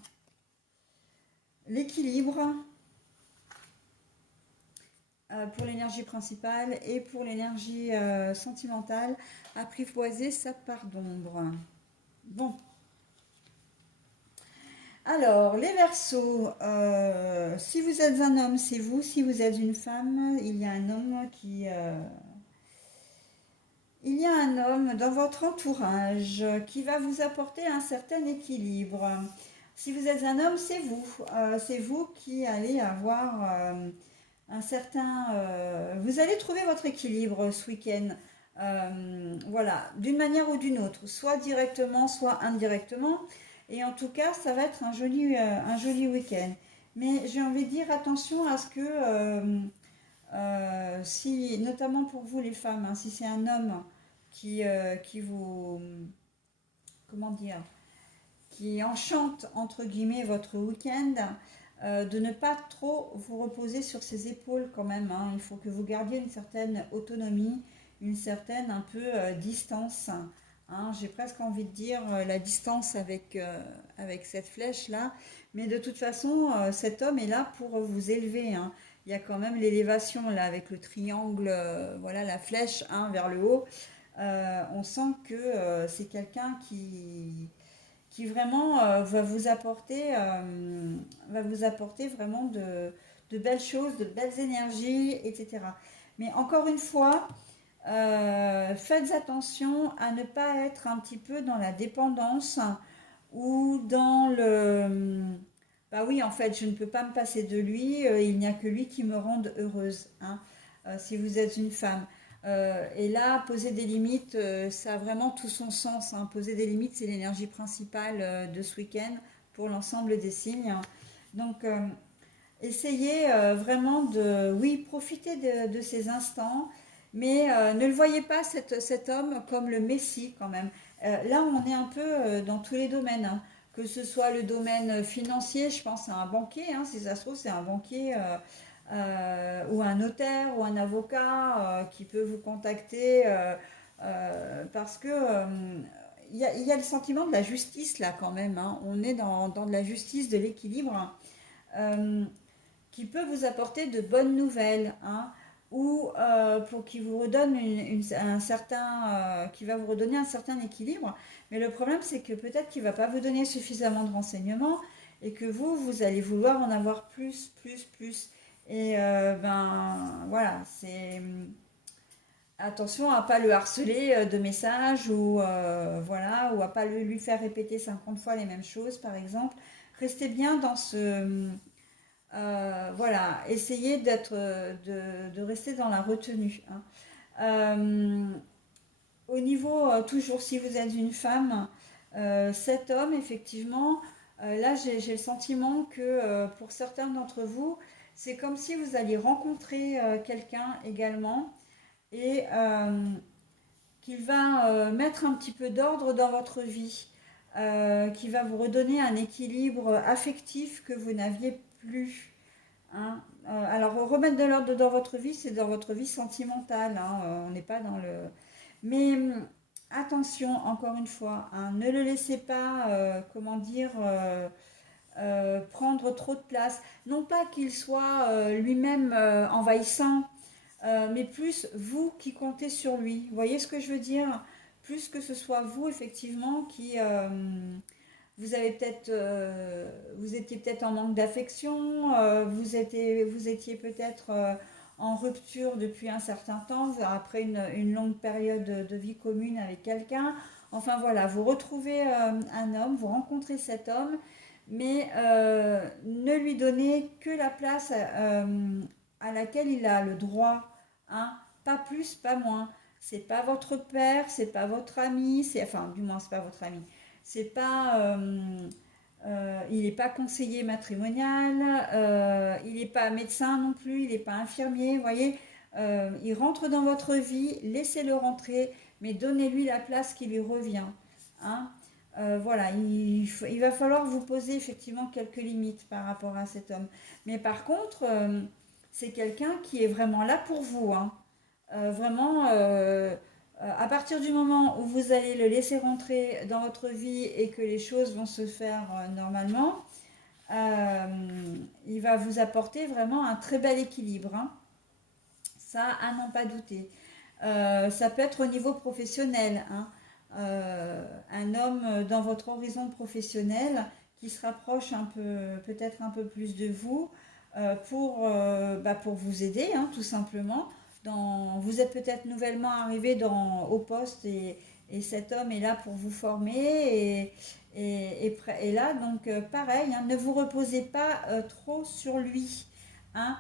l'équilibre pour l'énergie principale et pour l'énergie sentimentale, apprivoiser sa part d'ombre. Bon, alors les Verseaux, si vous êtes un homme, c'est vous. Si vous êtes une femme, il y a un homme il y a un homme dans votre entourage qui va vous apporter un certain équilibre. Si vous êtes un homme, c'est vous. C'est vous qui allez avoir un certain... vous allez trouver votre équilibre ce week-end. Voilà, d'une manière ou d'une autre, soit directement, soit indirectement. Et en tout cas, ça va être un joli week-end. Mais j'ai envie de dire attention à ce que, si, notamment pour vous les femmes, hein, si c'est un homme qui vous, comment dire, qui enchante entre guillemets votre week-end, de ne pas trop vous reposer sur ses épaules quand même. Hein. Il faut que vous gardiez une certaine autonomie, une certaine un peu distance. Hein. J'ai presque envie de dire la distance avec cette flèche-là. Mais de toute façon, cet homme est là pour vous élever. Hein. Il y a quand même l'élévation là avec le triangle, voilà la flèche hein, vers le haut. On sent que c'est quelqu'un qui vraiment va vous apporter vraiment de belles choses, de belles énergies, etc. Mais encore une fois, faites attention à ne pas être un petit peu dans la dépendance ou dans le bah oui, en fait, je ne peux pas me passer de lui, il n'y a que lui qui me rende heureuse, hein, si vous êtes une femme. Et là, poser des limites, ça a vraiment tout son sens, hein. Poser des limites, c'est l'énergie principale de ce week-end pour l'ensemble des signes. Donc, essayez vraiment de, oui, profiter de ces instants, mais ne le voyez pas cet homme comme le Messie quand même. Là, on est un peu dans tous les domaines, hein. Que ce soit le domaine financier, je pense à un banquier, hein, si ça se trouve, c'est un banquier ou un notaire ou un avocat qui peut vous contacter parce que il y a le sentiment de la justice là quand même, hein. On est dans de la justice, de l'équilibre. Euh, qui peut vous apporter de bonnes nouvelles, hein, ou pour qui vous redonne un certain, qui va vous redonner un certain équilibre. Mais le problème, c'est que peut-être qu'il ne va pas vous donner suffisamment de renseignements et que vous allez vouloir en avoir plus, plus, plus. Et ben voilà, c'est attention à pas le harceler de messages ou voilà, ou à pas lui faire répéter 50 fois les mêmes choses, par exemple. Restez bien dans ce voilà, essayez de rester dans la retenue, hein. Euh, Au niveau, toujours si vous êtes une femme, cet homme, effectivement, là j'ai le sentiment que pour certains d'entre vous, c'est comme si vous alliez rencontrer quelqu'un également et qu'il va mettre un petit peu d'ordre dans votre vie, qui va vous redonner un équilibre affectif que vous n'aviez plus. Hein. Alors, remettre de l'ordre dans votre vie, c'est dans votre vie sentimentale, hein, on n'est pas dans le... Mais attention, encore une fois, hein, ne le laissez pas, comment dire, prendre trop de place. Non pas qu'il soit lui-même envahissant, mais plus vous qui comptez sur lui. Vous voyez ce que je veux dire? Plus que ce soit vous, effectivement, qui... vous avez peut-être, vous étiez peut-être en manque d'affection, vous étiez peut-être en rupture depuis un certain temps, après une longue période de vie commune avec quelqu'un. Enfin voilà, vous retrouvez un homme, vous rencontrez cet homme, mais ne lui donnez que la place à laquelle il a le droit, hein, pas plus, pas moins. C'est pas votre père, c'est pas votre ami, c'est enfin du moins c'est pas votre ami. C'est pas, il n'est pas conseiller matrimonial, il n'est pas médecin non plus, il n'est pas infirmier, vous voyez. Il rentre dans votre vie, laissez-le rentrer, mais donnez-lui la place qui lui revient, hein. Voilà, il va falloir vous poser effectivement quelques limites par rapport à cet homme. Mais par contre, c'est quelqu'un qui est vraiment là pour vous, hein. Vraiment, à partir du moment où vous allez le laisser rentrer dans votre vie et que les choses vont se faire normalement, euh, il va vous apporter vraiment un très bel équilibre, hein. Ça, à n'en pas douter. Ça peut être au niveau professionnel, hein. Un homme dans votre horizon professionnel qui se rapproche un peu, peut-être un peu plus de vous pour vous aider, hein, tout simplement. Vous êtes peut-être nouvellement arrivé au poste et cet homme est là pour vous former et là, donc pareil, hein, ne vous reposez pas trop sur lui, hein.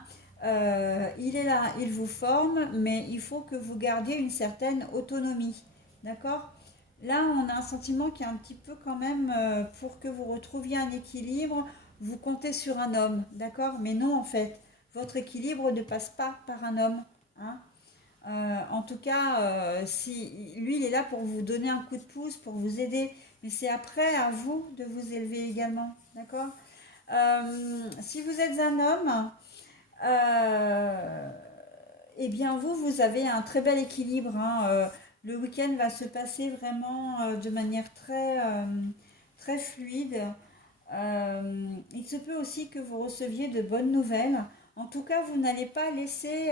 Il est là, il vous forme, mais il faut que vous gardiez une certaine autonomie. D'accord? Là, on a un sentiment qui est un petit peu quand même, pour que vous retrouviez un équilibre, vous comptez sur un homme. D'accord? Mais non, en fait, votre équilibre ne passe pas par un homme, hein. En tout cas, si lui, il est là pour vous donner un coup de pouce, pour vous aider, mais c'est après à vous de vous élever également. D'accord? Si vous êtes un homme, euh, eh bien, vous avez un très bel équilibre, hein. Le week-end va se passer vraiment de manière très fluide. Il se peut aussi que vous receviez de bonnes nouvelles. En tout cas, vous n'allez pas laisser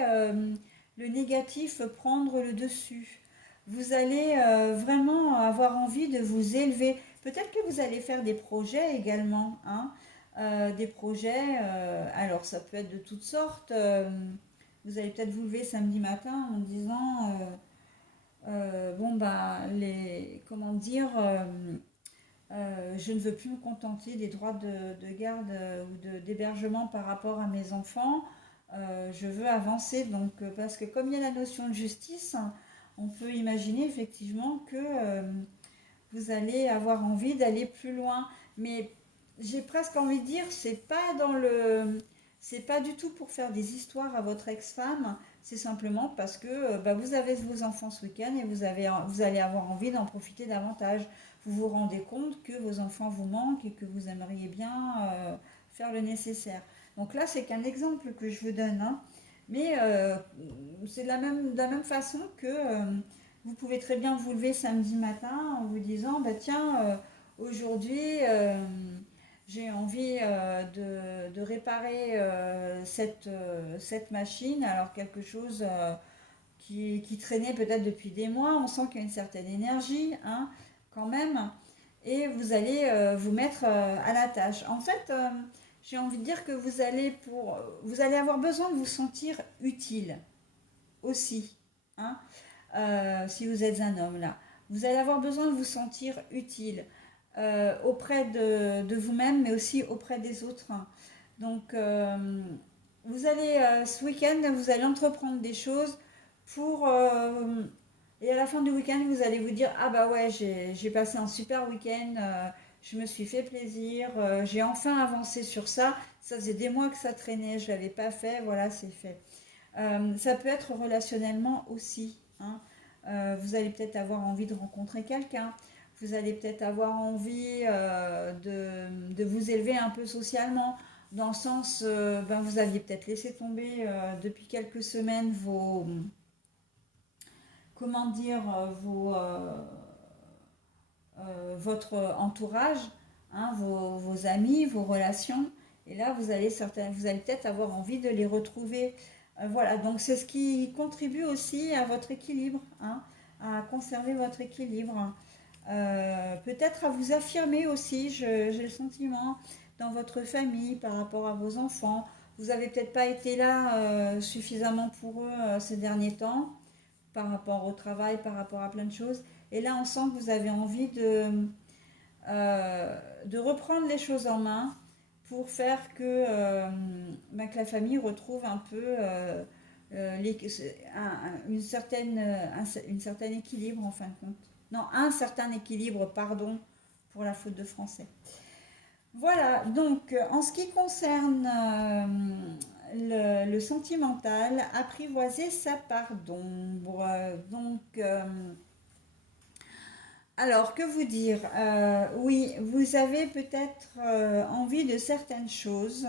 le négatif prendre le dessus. Vous allez vraiment avoir envie de vous élever. Peut-être que vous allez faire des projets également, hein. Des projets, alors ça peut être de toutes sortes. Vous allez peut-être vous lever samedi matin en disant, bon bah, comment dire, Je ne veux plus me contenter des droits de garde ou d'hébergement par rapport à mes enfants. Je veux avancer, donc, parce que comme il y a la notion de justice, on peut imaginer effectivement que vous allez avoir envie d'aller plus loin. Mais j'ai presque envie de dire, c'est pas du tout pour faire des histoires à votre ex-femme, c'est simplement parce que bah, vous avez vos enfants ce week-end et vous allez avoir envie d'en profiter davantage. Vous vous rendez compte que vos enfants vous manquent et que vous aimeriez bien faire le nécessaire. Donc là, c'est qu'un exemple que je vous donne, hein. Mais c'est de la même façon que vous pouvez très bien vous lever samedi matin en vous disant, bah tiens, aujourd'hui, j'ai envie de réparer cette machine, alors quelque chose qui traînait peut-être depuis des mois. On sent qu'il y a une certaine énergie, hein, quand même, et vous allez vous mettre à la tâche. En fait, j'ai envie de dire que vous allez avoir besoin de vous sentir utile aussi, hein, si vous êtes un homme là. Vous allez avoir besoin de vous sentir utile auprès de vous-même, mais aussi auprès des autres. Donc, vous allez, ce week-end, vous allez entreprendre des choses pour... et à la fin du week-end, vous allez vous dire, ah bah ouais, j'ai passé un super week-end, je me suis fait plaisir, j'ai enfin avancé sur ça. Ça faisait des mois que ça traînait, je ne l'avais pas fait, voilà, c'est fait. Ça peut être relationnellement aussi, hein. Vous allez peut-être avoir envie de rencontrer quelqu'un. Vous allez peut-être avoir envie de vous élever un peu socialement, dans le sens, ben, vous aviez peut-être laissé tomber depuis quelques semaines comment dire, votre entourage, hein, vos amis, vos relations. Et là, vous allez peut-être avoir envie de les retrouver. Voilà, donc c'est ce qui contribue aussi à votre équilibre, hein, à conserver votre équilibre. Peut-être à vous affirmer aussi, j'ai le sentiment, dans votre famille, par rapport à vos enfants. Vous n'avez peut-être pas été là suffisamment pour eux ces derniers temps, par rapport au travail, par rapport à plein de choses. Et là, on sent que vous avez envie de reprendre les choses en main pour faire ben, que la famille retrouve un peu une certaine équilibre en fin de compte. Non, un certain équilibre, pardon, pour la faute de français. Voilà, donc en ce qui concerne le sentimental, apprivoiser sa part d'ombre. Donc, alors, que vous dire? Oui, vous avez peut-être envie de certaines choses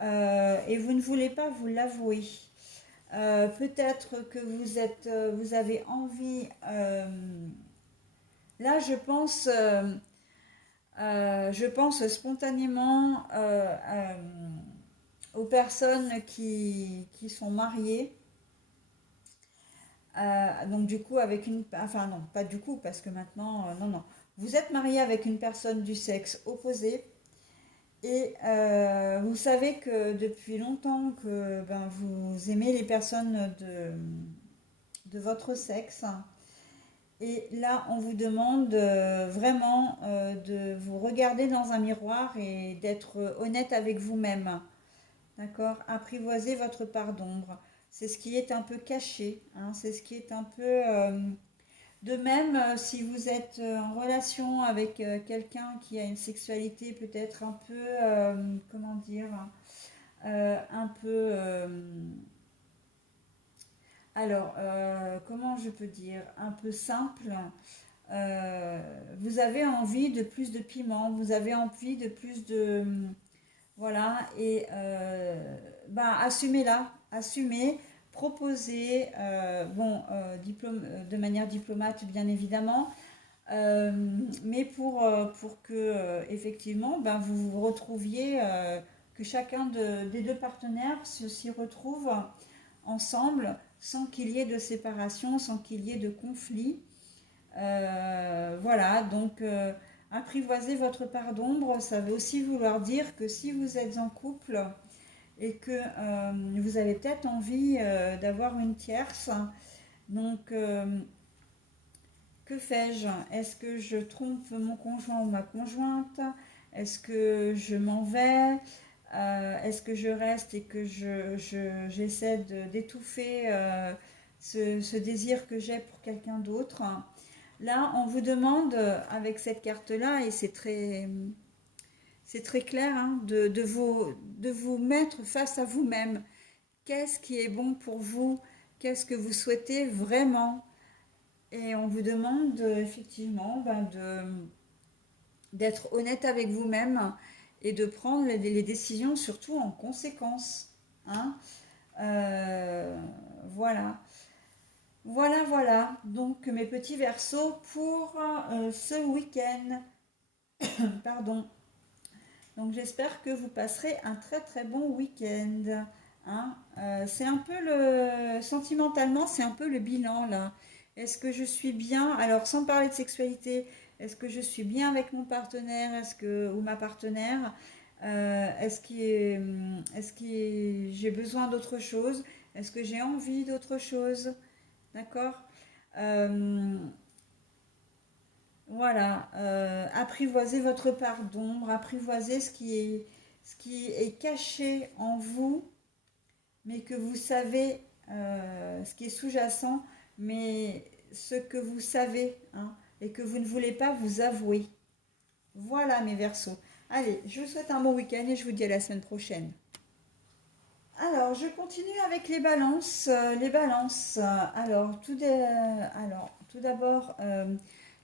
et vous ne voulez pas vous l'avouer. Peut-être que vous avez envie. Là, je pense spontanément aux personnes qui sont mariées. Donc du coup avec une... Enfin non, pas du coup, parce que maintenant... non, non. Vous êtes marié avec une personne du sexe opposé et vous savez que depuis longtemps que ben, vous aimez les personnes de votre sexe. Et là, on vous demande vraiment de vous regarder dans un miroir et d'être honnête avec vous-même. D'accord? Apprivoisez votre part d'ombre. C'est ce qui est un peu caché, hein, c'est ce qui est un peu... de même, si vous êtes en relation avec quelqu'un qui a une sexualité peut-être un peu, comment dire, un peu... alors, comment je peux dire? Un peu simple. Vous avez envie de plus de piment, vous avez envie de plus de... Voilà, et bah, assumez-la, assumez, proposez, bon, de manière diplomate bien évidemment, euh, mais pour que effectivement ben, vous vous retrouviez, que chacun des deux partenaires s'y retrouve ensemble sans qu'il y ait de séparation, sans qu'il y ait de conflit. Voilà, donc apprivoiser votre part d'ombre, ça veut aussi vouloir dire que si vous êtes en couple et que vous avez peut-être envie d'avoir une tierce, donc Que fais-je? Est-ce que je trompe mon conjoint ou ma conjointe? Est-ce que je m'en vais? Est-ce que je reste et que j'essaie d'étouffer ce désir que j'ai pour quelqu'un d'autre? Là, on vous demande avec cette carte-là, et c'est très clair, hein, de vous mettre face à vous-même. Qu'est-ce qui est bon pour vous? Qu'est-ce que vous souhaitez vraiment? Et on vous demande effectivement d'être honnête avec vous-même et de prendre les décisions surtout en conséquence. Hein. Euh, voilà. Voilà, voilà. Donc mes petits versos pour ce week-end. Pardon. Donc j'espère que vous passerez un très très bon week-end. Hein. C'est un peu sentimentalement, c'est un peu le bilan là. Est-ce que je suis bien? Alors sans parler de sexualité, est-ce que je suis bien avec mon partenaire, ou ma partenaire? Est-ce que j'ai besoin d'autre chose? Est-ce que j'ai envie d'autre chose? D'accord? Euh, voilà, apprivoisez votre part d'ombre, apprivoisez ce qui est caché en vous, mais que vous savez, ce qui est sous-jacent, mais ce que vous savez, hein, et que vous ne voulez pas vous avouer. Voilà mes Verseaux. Allez, je vous souhaite un bon week-end et je vous dis à la semaine prochaine. Alors, je continue avec les balances. Les balances. Alors, tout d'abord,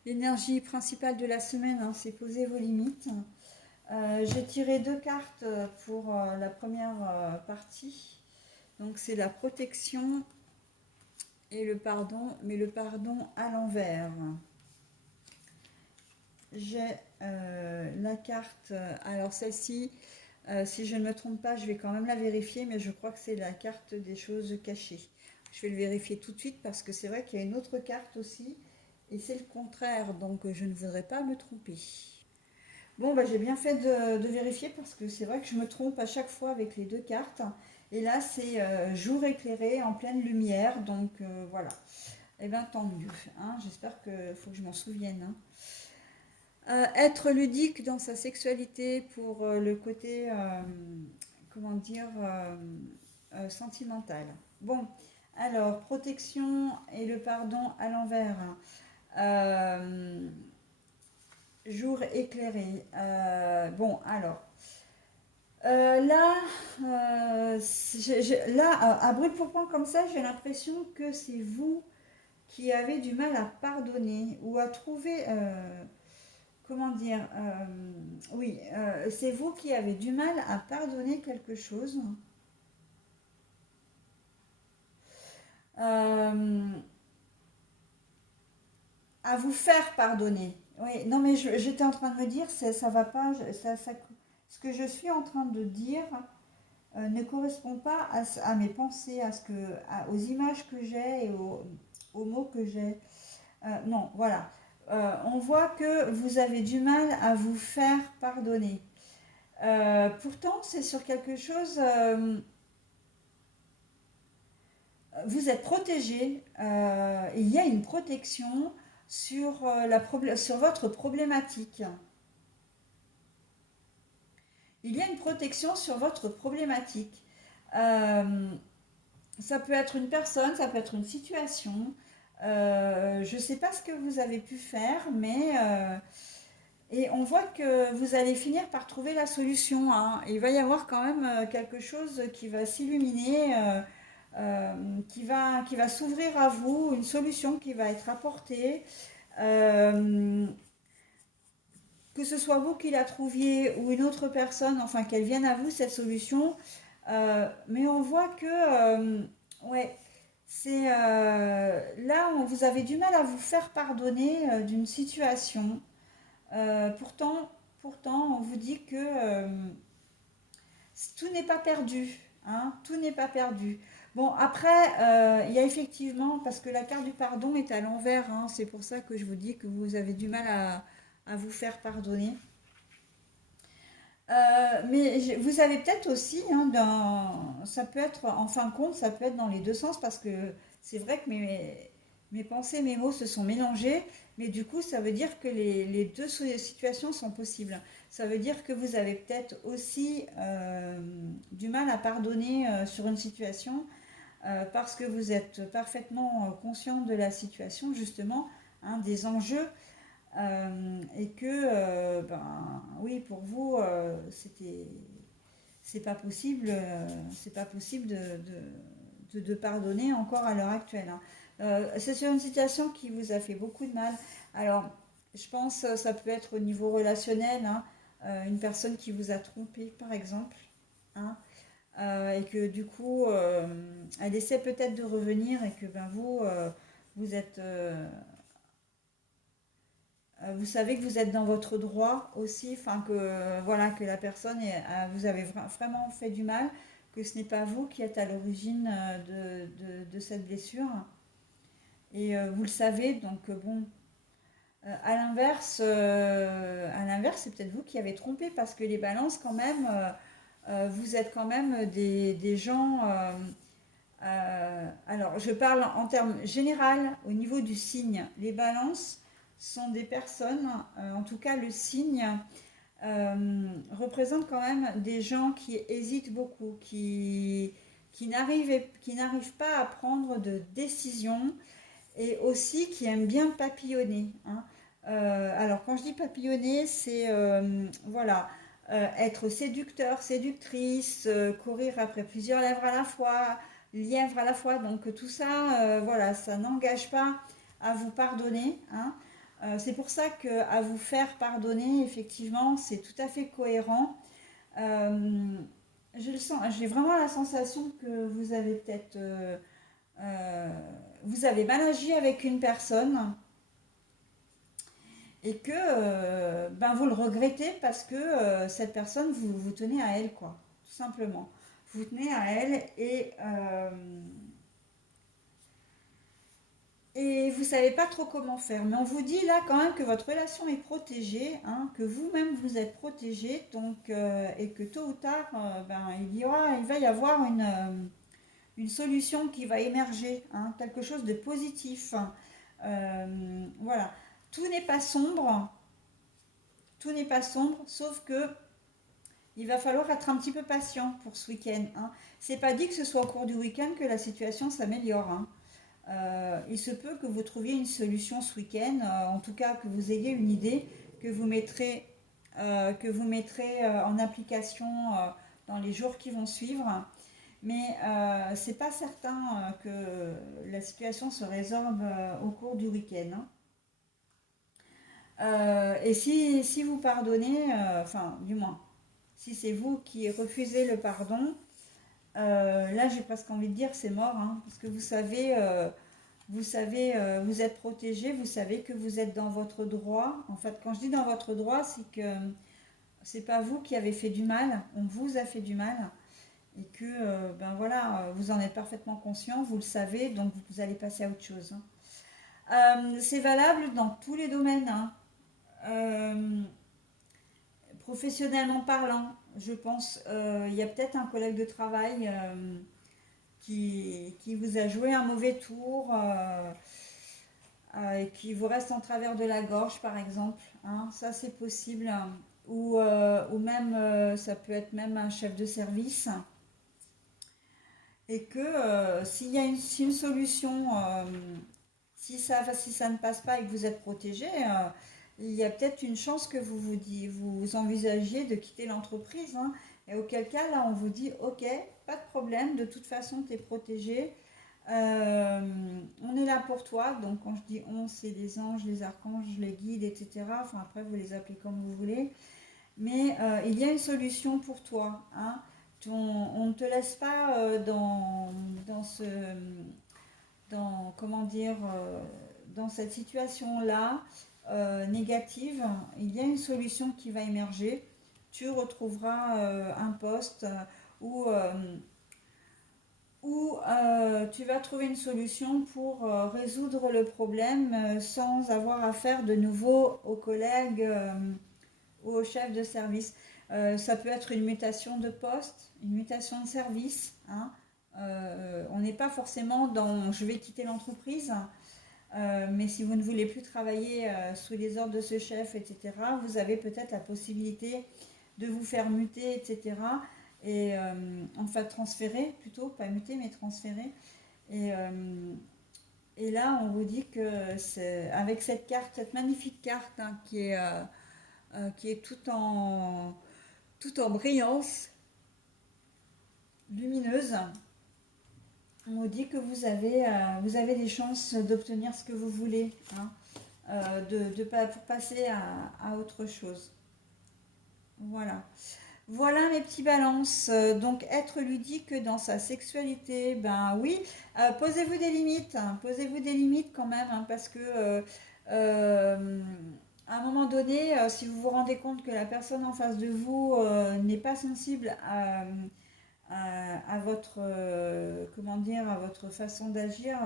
l'énergie principale de la semaine, hein, c'est poser vos limites. J'ai tiré deux cartes pour la première partie. Donc, c'est la protection et le pardon, mais le pardon à l'envers. J'ai la carte, alors celle-ci, si je ne me trompe pas, je vais quand même la vérifier, mais je crois que c'est la carte des choses cachées. Je vais le vérifier tout de suite parce que c'est vrai qu'il y a une autre carte aussi, et c'est le contraire, donc je ne voudrais pas me tromper. Bon, bah, j'ai bien fait de vérifier parce que c'est vrai que je me trompe à chaque fois avec les deux cartes. Et là, c'est jour éclairé en pleine lumière, donc voilà. Eh bien, tant mieux. Hein. J'espère qu'il faut que je m'en souvienne. Hein. Être ludique dans sa sexualité pour le côté, comment dire, sentimental. Bon, alors, protection et le pardon à l'envers. Euh, jour éclairé. Bon, alors, là, là, à brûle pour point comme ça, j'ai l'impression que c'est vous qui avez du mal à pardonner ou à trouver, comment dire, oui, c'est vous qui avez du mal à pardonner quelque chose, euh, à vous faire pardonner. Oui, non mais j'étais en train de me dire, ça va pas, ce que je suis en train de dire ne correspond pas à mes pensées, aux images que j'ai et aux mots que j'ai. Non, voilà. On voit que vous avez du mal à vous faire pardonner. Pourtant, c'est sur quelque chose, vous êtes protégé, il y a une protection sur, sur votre problématique. Il y a une protection sur votre problématique. Euh, Ça peut être une personne, ça peut être une situation. Je ne sais pas ce que vous avez pu faire, mais et on voit que vous allez finir par trouver la solution. Hein. Il va y avoir quand même quelque chose qui va s'illuminer, qui va s'ouvrir à vous, une solution qui va être apportée. Euh, que ce soit vous qui la trouviez ou une autre personne, enfin qu'elle vienne à vous, cette solution. Mais on voit que, ouais, c'est là où vous avez du mal à vous faire pardonner d'une situation. Pourtant, pourtant, on vous dit que tout n'est pas perdu. Hein, tout n'est pas perdu. Bon, après, il y a effectivement, parce que la carte du pardon est à l'envers, hein, c'est pour ça que je vous dis que vous avez du mal à vous faire pardonner. Mais vous avez peut-être aussi, hein, ça peut être, en fin de compte, ça peut être dans les deux sens, parce que c'est vrai que mes pensées, mes mots se sont mélangés, mais du coup, ça veut dire que les deux situations sont possibles. Ça veut dire que vous avez peut-être aussi du mal à pardonner sur une situation parce que vous êtes parfaitement conscient de la situation, justement, hein, des enjeux, et que, ben, oui, pour vous, c'est pas possible de pardonner encore à l'heure actuelle, hein. C'est sur une situation qui vous a fait beaucoup de mal. Alors, je pense ça peut être au niveau relationnel, hein, une personne qui vous a trompé, par exemple, hein, et que du coup, elle essaie peut-être de revenir et que ben, vous êtes, vous savez que vous êtes dans votre droit aussi, enfin que voilà que la personne vous avez vraiment fait du mal, que ce n'est pas vous qui êtes à l'origine de cette blessure et vous le savez donc bon. À l'inverse, c'est peut-être vous qui avez trompé parce que les balances quand même, vous êtes quand même des gens. Alors, je parle en termes général au niveau du signe. Les balances sont des personnes, en tout cas le signe, représente quand même des gens qui hésitent beaucoup, qui n'arrivent pas à prendre de décision et aussi qui aiment bien papillonner, hein. Alors, quand je dis papillonner, c'est voilà, être séducteur, séductrice, courir après plusieurs lièvres à la fois. Donc tout ça, voilà, ça n'engage pas à vous pardonner, hein. C'est pour ça que à vous faire pardonner, effectivement, c'est tout à fait cohérent. Euh, je le sens, j'ai vraiment la sensation que vous avez peut-être, euh, vous avez mal agi avec une personne et que ben vous le regrettez parce que cette personne, vous tenez à elle, quoi, tout simplement. Vous tenez à elle et vous savez pas trop comment faire. Mais on vous dit là quand même que votre relation est protégée, hein, que vous-même vous êtes protégé, donc et que tôt ou tard, ben, il va y avoir une solution qui va émerger, hein, quelque chose de positif. Voilà, tout n'est pas sombre, tout n'est pas sombre, sauf que il va falloir être un petit peu patient pour ce week-end, hein. C'est pas dit que ce soit au cours du week-end que la situation s'améliore, hein. Il se peut que vous trouviez une solution ce week-end, en tout cas que vous ayez une idée que vous mettrez en application dans les jours qui vont suivre. Mais c'est pas certain que la situation se résorbe au cours du week-end, hein. Et si vous pardonnez, enfin du moins, si c'est vous qui refusez le pardon, là j'ai presque envie de dire c'est mort, hein, parce que vous êtes protégé, vous savez que vous êtes dans votre droit. En fait, quand je dis dans votre droit, c'est que c'est pas vous qui avez fait du mal, on vous a fait du mal et que ben voilà, vous en êtes parfaitement conscient, vous le savez, donc vous allez passer à autre chose, hein. C'est valable dans tous les domaines, hein. Euh, Professionnellement parlant, je pense, il y a peut-être un collègue de travail qui vous a joué un mauvais tour et qui vous reste en travers de la gorge, par exemple, hein, ça c'est possible, hein. Ou même, ça peut être même un chef de service. Et que s'il y a si une solution, si ça ne passe pas et que vous êtes protégé, il y a peut-être une chance que vous envisagiez de quitter l'entreprise, hein. Et auquel cas, là, on vous dit, ok, pas de problème, de toute façon, tu es protégé. Euh, on est là pour toi. Donc, quand je dis on, c'est les anges, les archanges, les guides, etc. Enfin, après, vous les appelez comme vous voulez. Mais il y a une solution pour toi, hein. On ne te laisse pas comment dire, dans cette situation-là négative. Il y a une solution qui va émerger. Tu retrouveras un poste où tu vas trouver une solution pour résoudre le problème sans avoir affaire de nouveau aux collègues ou au chef de service. Ça peut être une mutation de poste, une mutation de service, hein. On n'est pas forcément dans je vais quitter l'entreprise. Mais si vous ne voulez plus travailler sous les ordres de ce chef, etc., vous avez peut-être la possibilité de vous faire muter, etc. Et enfin transférer plutôt, pas muter, mais transférer. Et, et là, on vous dit que avec cette carte, cette magnifique carte hein, qui est tout en brillance lumineuse, on vous dit que vous avez des chances d'obtenir ce que vous voulez, hein, pour passer à autre chose. Voilà. Voilà mes petits balances. Donc être ludique dans sa sexualité, ben oui. Posez-vous des limites, hein. Posez-vous des limites quand même, hein, parce que euh, à un moment donné, si vous vous rendez compte que la personne en face de vous n'est pas sensible à votre, comment dire, à votre façon d'agir,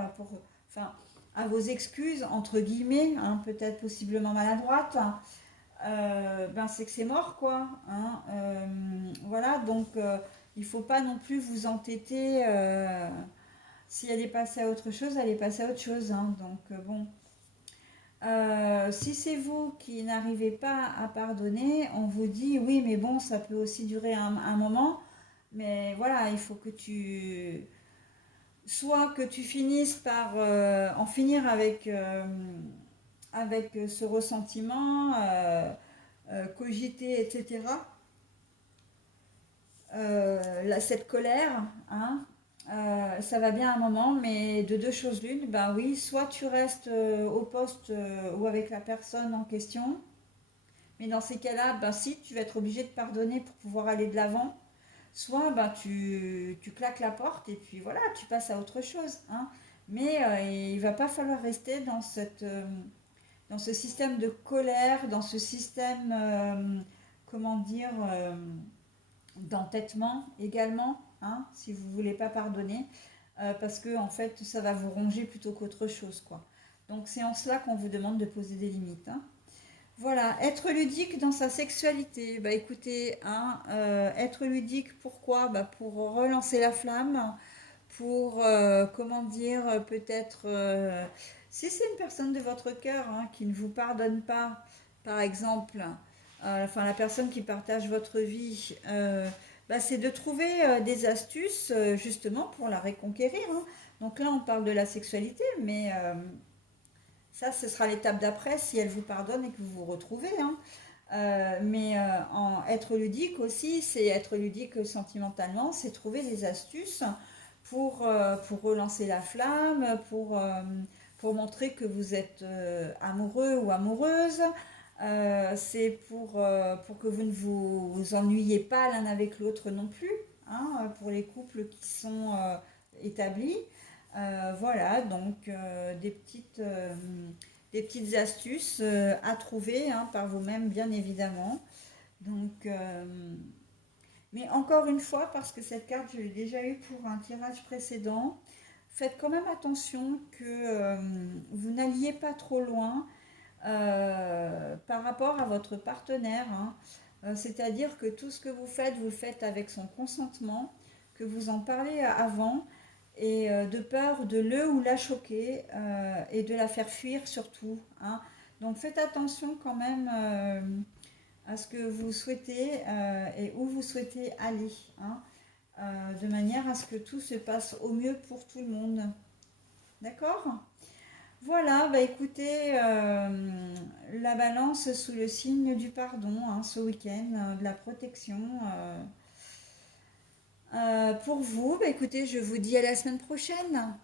enfin, à vos excuses entre guillemets, hein, peut-être possiblement maladroite, ben c'est que c'est mort quoi, hein. Voilà, donc il faut pas non plus vous entêter. Si elle est passée à autre chose, elle est passée à autre chose, hein. Donc bon. Si c'est vous qui n'arrivez pas à pardonner, on vous dit oui, mais bon, ça peut aussi durer un moment. Mais voilà, il faut que soit que tu finisses par en finir avec ce ressentiment, cogiter, etc. Cette colère, hein, ça va bien un moment, mais de deux choses l'une, ben oui, soit tu restes au poste ou avec la personne en question, mais dans ces cas-là, ben si, tu vas être obligé de pardonner pour pouvoir aller de l'avant, soit ben, tu claques la porte et puis voilà, tu passes à autre chose, hein. Mais il va pas falloir rester dans ce système de colère, dans ce système, comment dire, d'entêtement également, hein, si vous ne voulez pas pardonner, parce que en fait, ça va vous ronger plutôt qu'autre chose, quoi. Donc c'est en cela qu'on vous demande de poser des limites, hein. Voilà, être ludique dans sa sexualité. Bah écoutez, hein, être ludique, pourquoi? Bah, pour relancer la flamme, pour, comment dire, peut-être, si c'est une personne de votre cœur hein, qui ne vous pardonne pas, par exemple, enfin la personne qui partage votre vie, bah, c'est de trouver des astuces justement pour la reconquérir, hein. Donc là, on parle de la sexualité, mais ça, ce sera l'étape d'après si elle vous pardonne et que vous vous retrouvez, hein. Mais être ludique aussi, c'est être ludique sentimentalement, c'est trouver des astuces pour relancer la flamme, pour montrer que vous êtes amoureux ou amoureuse. C'est pour que vous ne vous ennuyiez pas l'un avec l'autre non plus, hein, pour les couples qui sont établis. Voilà, donc des petites astuces à trouver hein, par vous-même, bien évidemment. Donc, mais encore une fois, parce que cette carte, je l'ai déjà eue pour un tirage précédent, faites quand même attention que vous n'alliez pas trop loin par rapport à votre partenaire, hein. C'est-à-dire que tout ce que vous le faites avec son consentement, que vous en parlez avant, et de peur de le ou la choquer et de la faire fuir surtout, hein. Donc faites attention quand même à ce que vous souhaitez et où vous souhaitez aller, hein, de manière à ce que tout se passe au mieux pour tout le monde. D'accord? Voilà, bah écoutez, la balance sous le signe du pardon hein, ce week-end, de la protection. Pour vous, bah écoutez, je vous dis à la semaine prochaine.